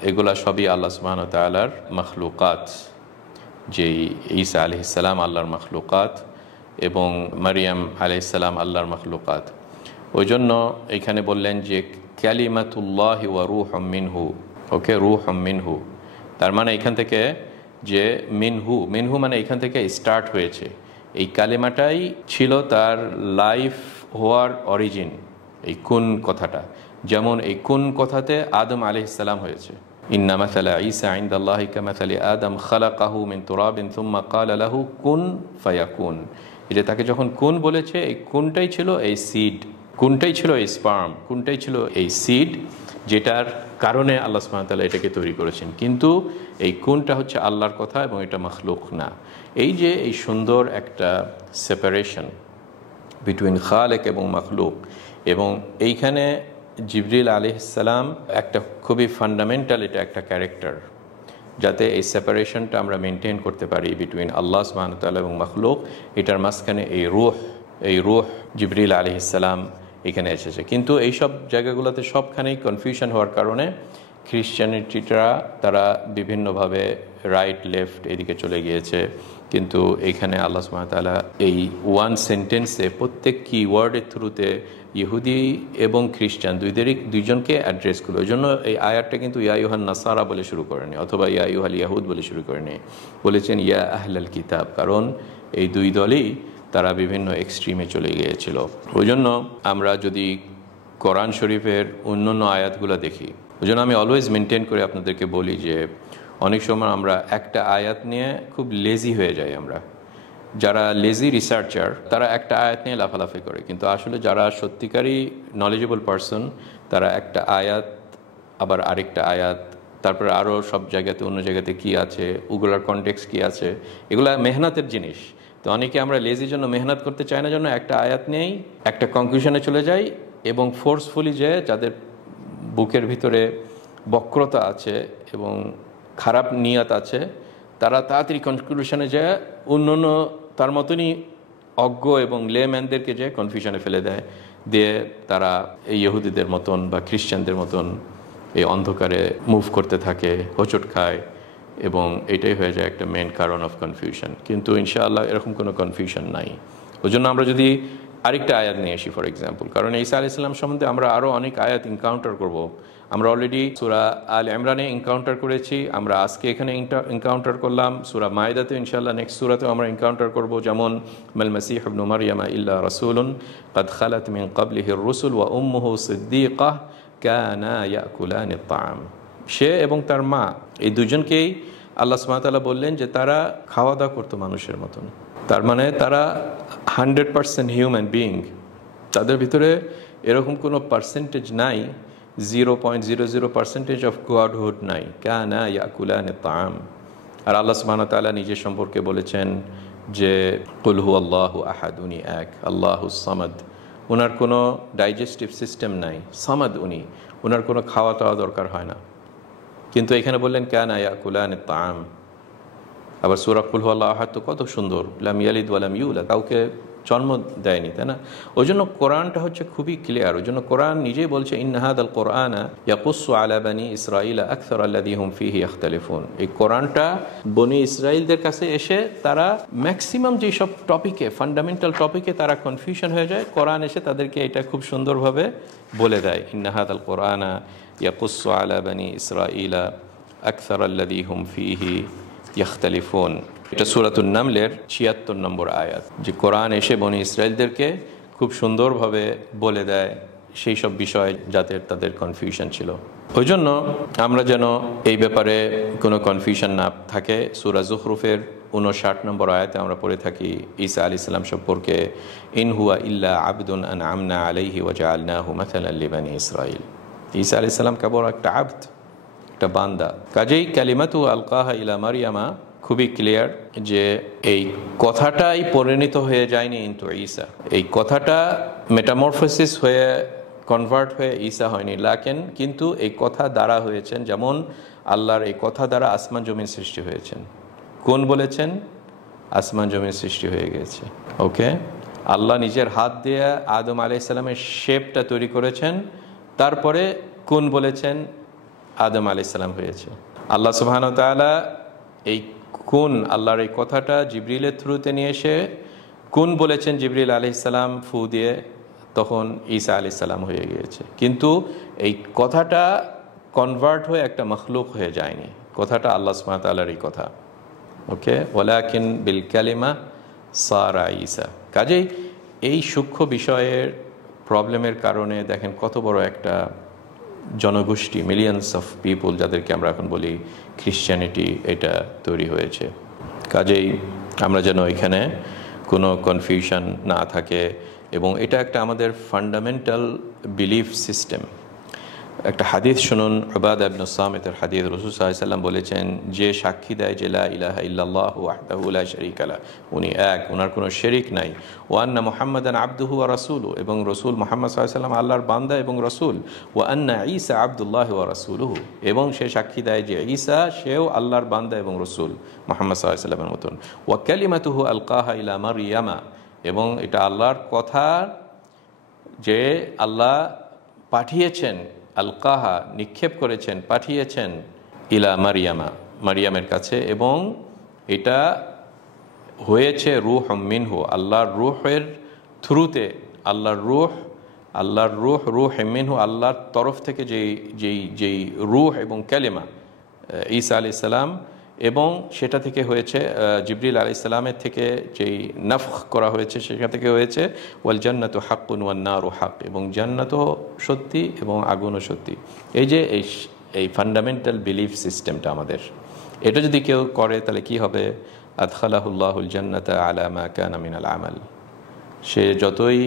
এগুলা সবই আল্লাহ সুবহানাহু ওয়া তাআলার মখলুকাত, যেই ঈসা আলাইহিস সালাম আল্লাহর মখলুকাত এবং মারিয়াম আলাইহিস সালাম আল্লাহর মখলুকাত। ওই জন্য এইখানে বললেন যে কালিমাতুল্লাহি ওয়া রূহুম মিনহু, ওকে রূহুম মিনহু, তার মানে এখান থেকে যে মিনহু মানে এখান থেকে স্টার্ট হয়েছে, এই কালিমাটাই ছিল তার লাইফ হওয়ার অরিজিন, এই কুন কথাটা। যেমন এই কুন কথাতে আদম আলাইহিস সালাম হয়েছে, ইন্না মাসালা ঈসা ইনদাল্লাহি কামাসালি আদম খালাকাহু মিন তুরাবিন সুম্মা ক্বালা লাহু কুন ফায়াকুন। এই যে তাকে যখন কুন বলেছে, এই কুনটাই ছিল এই সিড, কুনটাই ছিল এই স্পার্ম, কুনটাই ছিল এই সিড, যেটার কারণে আল্লাহ সুবহানাহু ওয়া তাআলা এটাকে তৈরি করেছেন। কিন্তু এই কুনটা হচ্ছে আল্লাহর কথা এবং এটা মখলুক না। এই যে এই সুন্দর একটা সেপারেশন বিটুইন খালেক এবং মাখলুক। এবং এইখানে জিবরিল আলাইহিস সালাম একটা খুবই ফান্ডামেন্টাল, এটা একটা ক্যারেক্টার, যাতে এই সেপারেশনটা আমরা মেনটেন করতে পারি বিটুইন আল্লাহ সুবহানাহু ওয়া তাআলা এবং মাখলুক। এটার মাঝখানে এই রূহ জিবরিল আলাইহিস সালাম এখানে এসেছে। কিন্তু এইসব জায়গাগুলোতে সবখানেই কনফিউশন হওয়ার কারণে খ্রিশ্চানিটিরা তারা বিভিন্নভাবে রাইট লেফট এদিকে চলে গিয়েছে। কিন্তু এইখানে আল্লাহ সুবহানাহু ওয়া তাআলা এই ওয়ান সেন্টেন্সে প্রত্যেক কি ওয়ার্ডের থ্রুতে ইহুদি এবং খ্রিস্টান দুইজনকে অ্যাড্রেস করলো। ওই জন্য এই আয়াতটা কিন্তু ইয়া আইয়ুহান নাসারা বলে শুরু করেনি, অথবা ইয়া আইয়ুহাল ইয়াহুদ বলে শুরু করেনি, বলেছেন ইয়া আহলাল কিতাব, কারণ এই দুই দলই তারা বিভিন্ন এক্সট্রিমে চলে গিয়েছিল। ওই জন্য আমরা যদি কোরআন শরীফের অন্যান্য আয়াতগুলো দেখি, ওই জন্য আমি অলওয়েজ মেনটেন করে আপনাদেরকে বলি যে অনেক সময় আমরা একটা আয়াত নিয়ে খুব লেজি হয়ে যাই। আমরা যারা লেজি রিসার্চার তারা একটা আয়াত নিয়ে লাফালাফি করে, কিন্তু আসলে যারা সত্যিকারই নলেজেবল পারসন তারা একটা আয়াত, আবার আরেকটা আয়াত, তারপরে আরও সব জায়গাতে অন্য জায়গাতে কি আছে, ওগুলোর কনটেক্সট কি আছে, এগুলা মেহনতের জিনিস। তো অনেকে আমরা লেজির জন্য মেহনত করতে চাই না, জন্য একটা আয়াত নিয়েই একটা কনক্লুশনে চলে যাই, এবং ফোর্সফুলি যে যাদের বুকের ভিতরে বক্রতা আছে এবং খারাপ নিয়ত আছে তারা তাড়াতাড়ি কনক্লুশনে যায় অন্য তার মতনই অজ্ঞ এবং লেম্যানদেরকে যে কনফিউশনে ফেলে দেয়, দিয়ে তারা এই ইহুদিদের মতন বা খ্রিশ্চানদের মতন এই অন্ধকারে মুভ করতে থাকে, হোঁচট খায়, এবং এটাই হয়ে যায় একটা মেন কারণ অফ কনফিউশন। কিন্তু ইনশাআল্লাহ এরকম কোনো কনফিউশন নাই। ওই জন্য আমরা যদি আরেকটা আয়াত নিয়ে আসি ফর এক্সাম্পল, কারণ ঈসা আলাইহিস সালাম সম্বন্ধে আমরা আরও অনেক আয়াত এনকাউন্টার করব। আমরা অলরেডি সূরা আল ইমরানে এনকাউন্টার করেছি, আমরা আজকে এখানে এনকাউন্টার করলাম, সূরা মাইদাতে ইনশাআল্লাহ নেক্সট সূরাতেও আমরা এনকাউন্টার করব। যেমন মাল মাসীহ ইবনু মারইয়ামা ইল্লা রাসূলুন ক্বাদ খালাত মিন ক্বাবলিহির রুসুল ওয়া উম্মুহু সিদ্দীকাহ কানা ইয়াকুলানিত তাআম। সে এবং তার মা এই দুজনকেই আল্লাহ সুবহানাহু ওয়া তাআলা বললেন যে তারা খাওয়া দাওয়া করতো মানুষের মতন। তার মানে তারা 100% হিউম্যান বিইং, তাদের ভিতরে এরকম কোনো পার্সেন্টেজ নাই, 0.00% অফ গডহুড নাই। কানা ইয়াকুলানিত তাআম। আর আল্লাহ সুবহানাহু ওয়া তাআলা নিজের সম্পর্কে বলেছেন যে কুল হুয়াল্লাহু আহাদ, উনি এক, আল্লাহুস সামাদ, ওনার কোনো ডাইজেস্টিভ সিস্টেম নাই, সামাদ উনি, ওনার কোনো খাওয়া দাওয়া দরকার হয় না। কিন্তু এখানে বললেন কানা ইয়াকুলানিত তাআম। আবার সূরা কুল হুয়াল্লাহু আহাদ তো কত সুন্দর, লাম ইয়ালিদ ওয়া লাম ইউলাদ, কাউকে জন্ম দেয়নি, তাই না? ওই জন্য কোরআনটা হচ্ছে খুবই ক্লিয়ার। ওই জন্য কোরআন নিজেই বলছে ইন্না হাদাল কোরআনা ইয়াকুসসু আলা বানি ইসরাঈলা আকসার আল্লাযী হুম ফীহি ইখতালিফুন। এই কোরআনটা বনি ইসরাইলদের কাছে এসে তারা ম্যাক্সিমাম যেসব টপিকে, ফান্ডামেন্টাল টপিকে তারা কনফিউশন হয়ে যায়, কোরআন এসে তাদেরকে এটা খুব সুন্দরভাবে বলে দেয়। ইন্না হাদাল কোরআনা ইয়াকুসসু আলা বানি ইসরাঈলা আকসার আল্লাযী হুম ফীহি ইখতালিফুন। এটা সূরাতুন নামলের ৭৬ নম্বর আয়াত, যে কোরআন এসে বনি ইসরাইলদেরকে খুব সুন্দরভাবে বলে দেয় সেই সব বিষয় যাতে তাদের কনফিউশন ছিল। ওই জন্য আমরা যেন এই ব্যাপারে কোনো কনফিউশন না থাকে, সূরা যুখরুফের ৫৯ নম্বর আয়াতে আমরা পড়ে থাকি ঈসা আলাইহিস সালাম সম্পর্কে, ইন হুয়া ইল্লা আবদুন আনআমনা আলাইহি ওয়া জাআলনাহু মাসালান লিবানি ইসরাঈল। ঈসা আলাইহিস সালাম কেবল একটা আবদ, একটা বান্দা। কাজেই কালিমাতু আলকাহা ইলা মারইয়ামা খুবই ক্লিয়ার যে এই কথাটাই পরিণত হয়ে যায়নি ইনটু ঈসা, এই কথাটা মেটামরফোসিস হয়ে কনভার্ট হয়ে ঈসা হয়নি, লাকিন কিন্তু এই কথা দ্বারা হয়েছেন। যেমন আল্লাহর এই কথা দ্বারা আসমান জমিন সৃষ্টি হয়েছেন। কোন বলেছেন? আসমান জমিন সৃষ্টি হয়ে গেছে। ওকে, আল্লাহ নিজের হাত দিয়ে আদম আলাইহিস সালামের শেপটা তৈরি করেছেন, তারপরে কোন বলেছেন? আদম আলাইহিস সালাম হয়েছে। আল্লাহ সুবহানাহু ওয়া তাআলা এই কোন, আল্লাহর এই কথাটা জিবরিলের থ্রুতে নিয়ে এসে কোন বলেছেন জিবরিল আলাইহিস সালাম ফু দিয়ে, তখন ঈসা আলাইহিস সালাম হয়ে গিয়েছে। কিন্তু এই কথাটা কনভার্ট হয়ে একটা মখলুক হয়ে যায়নি, কথাটা আল্লাহ সুবহানাহু ওয়া তাআলার এই কথা। ওকে, ওয়ালাকিন বিল কালিমা সারা ঈসা। কাজেই এই সূক্ষ্ম বিষয়ের প্রবলেমের কারণে দেখেন কত বড় একটা জনগোষ্ঠী, মিলিয়নস অফ পিপল, যাদেরকে আমরা এখন বলি খ্রিশ্চানিটি, এটা তৈরি হয়েছে। কাজেই আমরা যেন এখানে কোনো কনফিউশন না থাকে, এবং এটা একটা আমাদের ফান্ডামেন্টাল বিলিফ সিস্টেম একটা হাদিস শুনুন, উবাদা ইবনে সামিতের হাদিস। রাসূল সাল্লাল্লাহু আলাইহি ওয়াসাল্লাম বলেছেন, যে সাক্ষী দেয় যে লা ইলাহা ইল্লাল্লাহু ওয়াহদাহু লা শারীকা লাহু, উনি এক, ওনার কোনো শরীক নাই, ওয়া আন্না মুহাম্মাদান আবদুহু ওয়া রাসূলুহু, এবং রাসূল মুহাম্মদ সাল্লাল্লাহু আলাইহি ওয়াসাল্লাম আল্লাহর বান্দা এবং রাসূল, ওয়া আন্না ঈসা আবদুল্লাহি ওয়া রাসূলুহু, এবং সে সাক্ষী দেয় যে ঈসা সেও আল্লাহর বান্দা এবং রাসূল মুহাম্মদ সাল্লাল্লাহু আলাইহি ওয়াসাল্লামের মতন, ওয়া কালিমাতুহু আলকাহা ইলা মারইয়ামা, এবং এটা আল্লাহর কথা যে আল্লাহ পাঠিয়েছেন, আলকাহা নিক্ষেপ করেছেন, পাঠিয়েছেন, ইলা মারিয়ামা, মারিয়ামের কাছে, এবং এটা হয়েছে রূহ মিনহু, আল্লাহর রূহের থ্রুতে, আল্লাহর রূহ রূহ মিনহু, আল্লাহর তরফ থেকে যেই রূহ এবং কালিমা ঈসা আলাইহিস সালাম, এবং সেটা থেকে হয়েছে জিবরিল আলাইহিস সালামের থেকে যেই নাফখ করা হয়েছে সেখান থেকে হয়েছে ওয়াল জান্নাতু হাক্কুন ওয়ান নারু হক, এবং জান্নাতও সত্যি এবং আগুনও সত্যি। এই যে এই ফান্ডামেন্টাল বিলিফ সিস্টেমটা আমাদের, এটা যদি কেউ করে তাহলে কি হবে? আদখালাহুল্লাহুল জান্নাতা আলা মা কানা মিনাল আমাল, সে যতই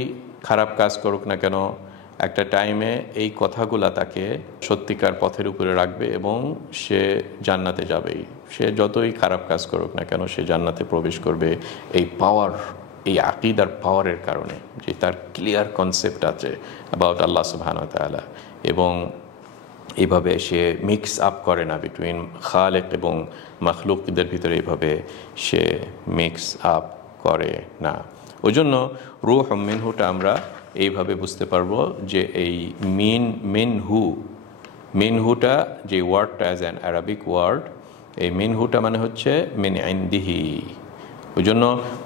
খারাপ কাজ করুক না কেন একটা টাইমে এই কথাগুলা তাকে সত্যিকার পথের উপরে রাখবে এবং সে জান্নাতে যাবেই। সে যতই খারাপ কাজ করুক না কেন সে জান্নাতে প্রবেশ করবে, এই পাওয়ার, এই আকিদার পাওয়ারের কারণে, যে তার ক্লিয়ার কনসেপ্ট আছে অ্যাবাউট আল্লাহ সুবহানাহু ওয়া তাআলা, এবং এইভাবে সে মিক্স আপ করে না বিটুইন খালেক এবং মাখলুকদের ভিতরে, এইভাবে সে মিক্স আপ করে না। ওই জন্য রূহ মিনহুটা আমরা এইভাবে বুঝতে পারবো যে এই মিনহুটা যে ওয়ার্ডটা অ্যাজ অ্যান আরবিক ওয়ার্ড, এই মিনহুটা মানে হচ্ছে মিন ইনদিহি। ওই জন্য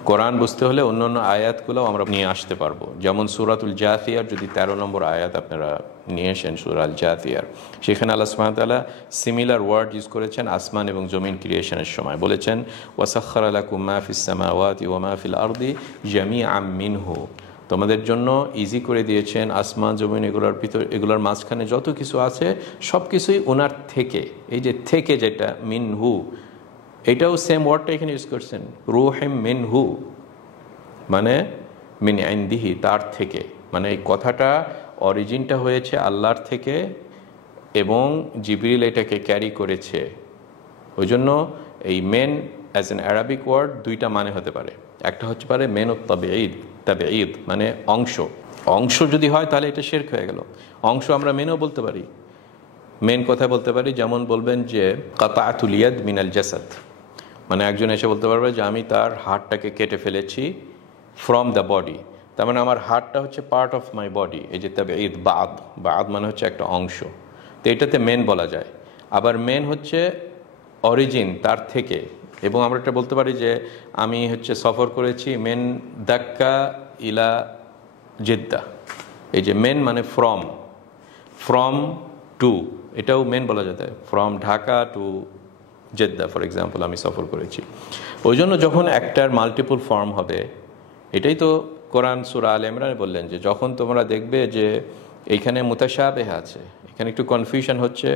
কোরআন বুঝতে হলে অন্য অন্য আয়াতগুলো আমরা নিয়ে আসতে পারবো। যেমন সূরাতুল জাথিয়ার যদি 13 নম্বর আয়াত আপনারা নিয়ে আসেন, সূরাল জাথিয়ার, সেখানে আল্লাহ সুবহানাহু ওয়া তাআলা সিমিলার ওয়ার্ড ইউজ করেছেন আসমান এবং জমিন ক্রিয়েশনের সময়। বলেছেন ওয়াসাখখারা লাকুম মা ফিস সামাওয়াতি ওয়া মা ফিল আরদি জামিআম মিনহু, তোমাদের জন্য ইজি করে দিয়েছেন আসমান জমিন এগুলোর ভিতর, এগুলোর মাঝখানে যত কিছু আছে সব কিছুই ওনার থেকে। এই যে থেকে, যেটা মিনহু, এটাও সেম ওয়ার্ডটা এখানে ইউজ করছেন, রূহিম মিনহু মানে মিন ইনদিহি, তার থেকে, মানে এই কথাটা অরিজিনটা হয়েছে আল্লাহর থেকে এবং জিবরিল এটাকে ক্যারি করেছে। ওই জন্য এই men as an Arabic word দুইটা মানে হতে পারে। একটা হচ্ছে পারে মেন ও তাবেঈদ মানে অংশ যদি হয় তাহলে এটা শিরক হয়ে গেল। অংশ আমরা মেনও বলতে পারি, মেন কথা বলতে পারি। যেমন বলবেন যে কাতাআতুল ইয়াদ মিনাল জাসাদ, মানে একজন এসে বলতে পারবে যে আমি তার হাড়টাকে কেটে ফেলেছি ফ্রম দ্য বডি, তার মানে আমার হাড়টা হচ্ছে পার্ট অফ মাই বডি। এই যে তাবেঈদ, বাদ মানে হচ্ছে একটা অংশ, তো এটাতে মেন বলা যায়। আবার মেন হচ্ছে অরিজিন, তার থেকে। এবং আমরা এটা বলতে পারি যে আমি হচ্ছে সফর করেছি মেন দাক্কা ইলা জেদ্দা, এই যে মেন মানে ফ্রম টু, এটাও মেন বলা যেতে, from Dhaka two Jeddah for example আমি সফর করেছি। ওই জন্য যখন একটার মাল্টিপল ফর্ম হবে, এটাই তো কোরআন সূরা আলে ইমরানে বললেন যে যখন তোমরা দেখবে যে এইখানে মুতাশাবিহ আছে, এখানে একটু কনফিউশন হচ্ছে,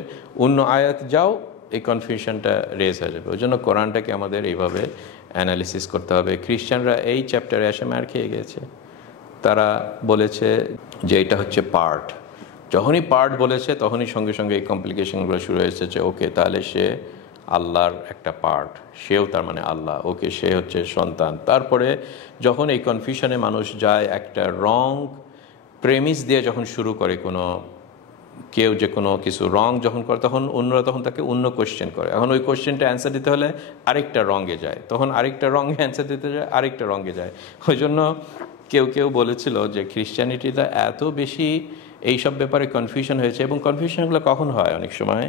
অন্য আয়াত যাও এই কনফিউশনটা রেজ হয়ে যাবে। ওই জন্য কোরআনটাকে আমাদের এইভাবে অ্যানালিসিস করতে হবে। খ্রিস্টানরা এই চ্যাপ্টারে এসে মার খেয়ে গেছে, তারা বলেছে যে এটা হচ্ছে পার্ট। যখনই পার্ট বলেছে তখনই সঙ্গে সঙ্গে এই কমপ্লিকেশনগুলো শুরু হয়েছে যে ওকে তাহলে সে আল্লাহর একটা পার্ট, সেও তার মানে আল্লাহ, ওকে সে হচ্ছে সন্তান। তারপরে যখন এই কনফিউশনে মানুষ যায়, একটা রং প্রেমিস দিয়ে যখন শুরু করে কেউ যে কোনো কিছু রং যখন করে, তখন অন্যরা তখন তাকে অন্য কোয়েশ্চেন করে। এখন ওই কোয়েশ্চেনটা অ্যান্সার দিতে হলে আরেকটা রঙে যায়, তখন আরেকটা রঙে অ্যান্সার দিতে যায়, আরেকটা রঙে যায়। ওই জন্য কেউ বলেছিল যে খ্রিস্টানিটিটা এত বেশি এইসব ব্যাপারে কনফিউশন হয়েছে। এবং কনফিউশনগুলো কখন হয়? অনেক সময়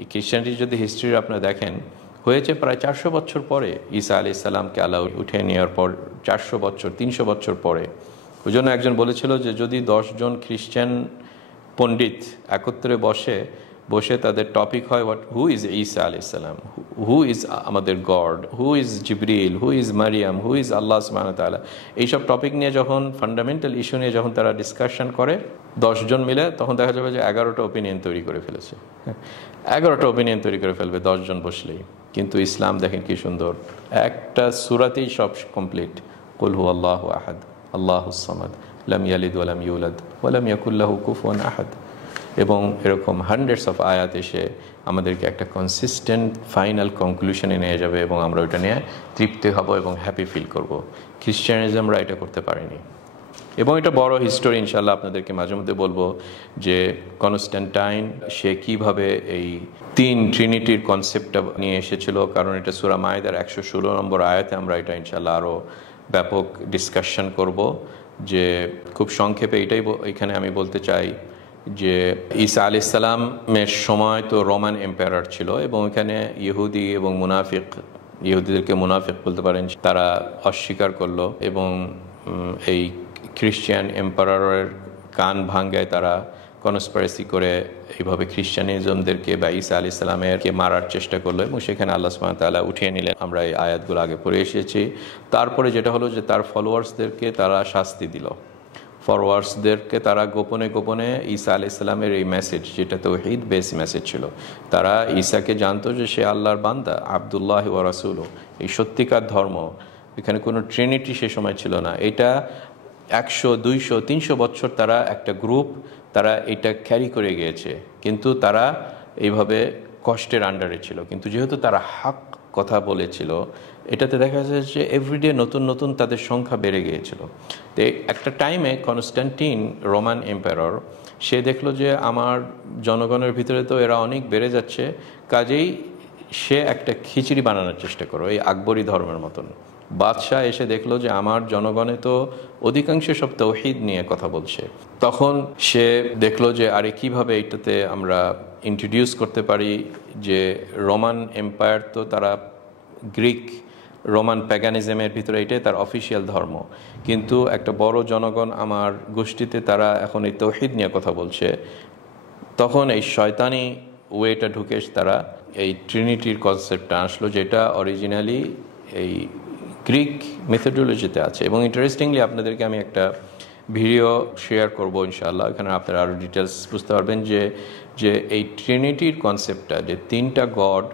এই খ্রিস্টানিটির যদি হিস্ট্রি আপনারা দেখেন, হয়েছে প্রায় 400 বছর পরে, ঈসা আলাইহিস সালামকে আল্লাহ উঠে নেওয়ার পর 400 বছর 300 বছর পরে। ওই জন্য একজন বলেছিল যে যদি 10 জন খ্রিস্টান পণ্ডিত একত্রে বসে তাদের টপিক হয় হু ইজ ঈসা আলাইহিস সালাম, হু ইজ আমাদের God, who is Jibril, who is Maryam, who is Allah সুবহানাহু ওয়া তাআলা, এইসব টপিক নিয়ে যখন ফান্ডামেন্টাল ইস্যু নিয়ে যখন তারা ডিসকাশন করে 10 জন মিলে, তখন দেখা যাবে যে 11টা ওপিনিয়ন তৈরি করে ফেলেছে। 11টা ওপিনিয়ন তৈরি করে ফেলবে 10 জন বসলেই। কিন্তু ইসলাম দেখেন কি সুন্দর, একটা সূরাতেই সব কমপ্লিট। কুল হুয়াল্লাহু আহাদ আল্লাহুস সামাদ লাম ইয়ালিদ ওয়া লাম ইউলাদ ওয়া লাম ইয়াকুল লাহু কুফুয়ান আহাদ। এবং এরকম হান্ড্রেডস অফ আয়াত এসে আমাদেরকে একটা কনসিস্টেন্ট ফাইনাল কনক্লুশনে নিয়ে যাবে এবং আমরা ওইটা নিয়ে তৃপ্তি হব এবং হ্যাপি ফিল করব। খ্রিশ্চানিজমরা এটা করতে পারেনি। এবং এটা বড় হিস্টোরি, ইনশাল্লাহ আপনাদেরকে মাঝে মধ্যে বলবো যে কনস্ট্যান্টাইন সে কিভাবে এই ট্রিনিটির কনসেপ্টটা নিয়ে এসেছিল, কারণ এটা সূরা মাইদার 116 নম্বর আয়াতে আমরা এটা ইনশাল্লাহ আরও ব্যাপক ডিসকাশন করব। যে খুব সংক্ষেপে এটাই এখানে আমি বলতে চাই যে ঈসা আলাইহিস সালামের সময় তো রোমান এম্পায়ার ছিল এবং এখানে ইহুদি এবং ইহুদিদেরকে মুনাফিক বলতে পারেন, তারা অস্বীকার করলো এবং এই খ্রিশ্চান এম্পায়ারের কান ভাঙ্গায় তারা কনস্পিরেসি করে এইভাবে খ্রিশ্চানিজমদেরকে বা ঈসা আলাইহিস সালামকে মারার চেষ্টা করলো এবং সেখানে আল্লাহ সুবহানাহু ওয়া তাআলা উঠিয়ে নিলেন। আমরা এই আয়াতগুলো আগে পড়ে এসেছি। তারপরে যেটা হলো যে তার ফলোয়ার্সদেরকে তারা শাস্তি দিল। ফলোয়ার্সদেরকে তারা গোপনে গোপনে ঈসা আলাইহিস সালামের এই মেসেজ, যেটা তাওহীদ বেস মেসেজ ছিল, তারা ঈসাকে জানতো যে সে আল্লাহর বান্দা, আব্দুল্লাহ ওয়া রাসূলুহু, এই সত্যিকার ধর্ম। এখানে কোনো ট্রিনিটি সে সময় ছিল না। এটা 100, 200, 300 বছর তারা একটা গ্রুপ তারা এটা ক্যারি করে গিয়েছে, কিন্তু তারা এইভাবে কষ্টের আন্ডারে ছিল। কিন্তু যেহেতু তারা হক কথা বলেছিল, এটাতে দেখা যাচ্ছে যে এভরিডে নতুন নতুন তাদের সংখ্যা বেড়ে গিয়েছিল। তো একটা টাইমে কনস্ট্যান্টিন রোমান এম্পায়ার সে দেখলো যে আমার জনগণের ভিতরে তো এরা অনেক বেড়ে যাচ্ছে, কাজেই সে একটা খিচড়ি বানানোর চেষ্টা করো, এই আকবরী ধর্মের মতন। বাদশাহ এসে দেখলো যে আমার জনগণে তো অধিকাংশ সব তাওহীদ নিয়ে কথা বলছে। তখন সে দেখলো যে আরে কিভাবে এটাতে আমরা ইন্ট্রোডিউস করতে পারি, যে রোমান এম্পায়ার তো তারা গ্রিক রোমান প্যাগানিজমের ভিতরে এটাই তার অফিসিয়াল ধর্ম, কিন্তু একটা বড় জনগণ আমার গোষ্ঠীতে তারা এখন এই তাওহীদ নিয়ে কথা বলছে। তখন এই শয়তানি ওয়েটা ঢুকে তারা এই ট্রিনিটির কনসেপ্টটা আসলো, যেটা অরিজিনালি এই গ্রিক মেথোডোলজিতে আছে। এবং ইন্টারেস্টিংলি আপনাদেরকে আমি একটা ভিডিও শেয়ার করবো ইনশাআল্লাহ, এখানে আপনারা আরও ডিটেলস বুঝতে পারবেন যে এই ট্রিনিটির কনসেপ্টটা, যে 3টা গড,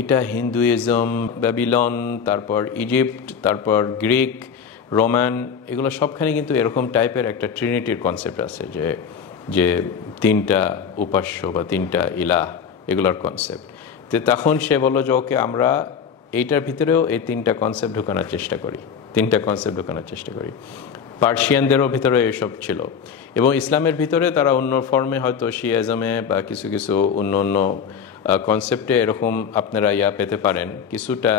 এটা হিন্দুইজম, ব্যাবিলন, তারপর ইজিপ্ট, তারপর গ্রিক, রোমান, এগুলো সবখানে কিন্তু এরকম টাইপের একটা ট্রিনিটির কনসেপ্ট আছে, যে 3টা উপাস্য বা 3টা ইলাহ, এগুলোর কনসেপ্ট। তো তখন সে বললো যে ওকে, আমরা এইটার ভিতরেও এই 3টা কনসেপ্ট ঢোকানোর চেষ্টা করি। পার্সিয়ানদেরও ভিতরে এসব ছিল এবং ইসলামের ভিতরে তারা অন্য ফর্মে হয়তো শিয়াইজমে বা কিছু অন্য কনসেপ্টে এরকম আপনারা পেতে পারেন, কিছুটা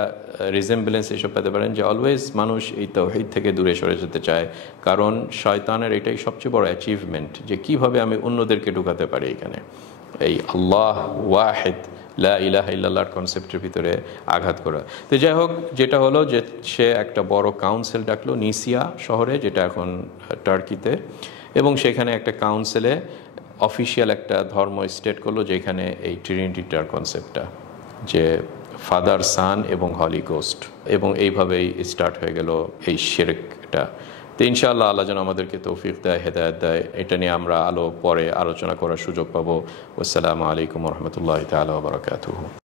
রিজেম্বলেন্স এসব পেতে পারেন, যে অলওয়েজ মানুষ এই তাওহীদ থেকে দূরে সরে যেতে চায়, কারণ শয়তানের এটাই সবচেয়ে বড় অ্যাচিভমেন্ট, যে কিভাবে আমি অন্যদেরকে ঢুকাতে পারি এখানে এই আল্লাহ ওয়াহিদ লা ইলাহা ইল্লাল্লাহর কনসেপ্টের ভিতরে আঘাত করা। তো যাই হোক, যেটা হলো যে সে একটা বড় কাউন্সিল ডাকলো নিসিয়া শহরে, যেটা এখন টার্কিতে, এবং সেখানে একটা কাউন্সিলে অফিসিয়াল একটা ধর্ম স্টেট করলো, যেখানে এই ট্রিনিটিটার কনসেপ্টটা, যে ফাদার, সান এবং হলি গোস্ট, এবং এইভাবেই স্টার্ট হয়ে গেল এই শিরকটা। তো ইনশাআল্লাহ আল্লাহ যেন আমাদেরকে তৌফিক দেয়, হেদায়েত দেয়, এটা নিয়ে আমরা পরে আলোচনা করার সুযোগ পাবো। আসসালামু আলাইকুম ওয়া রাহমাতুল্লাহি তাআলা ওয়া বারাকাতুহু।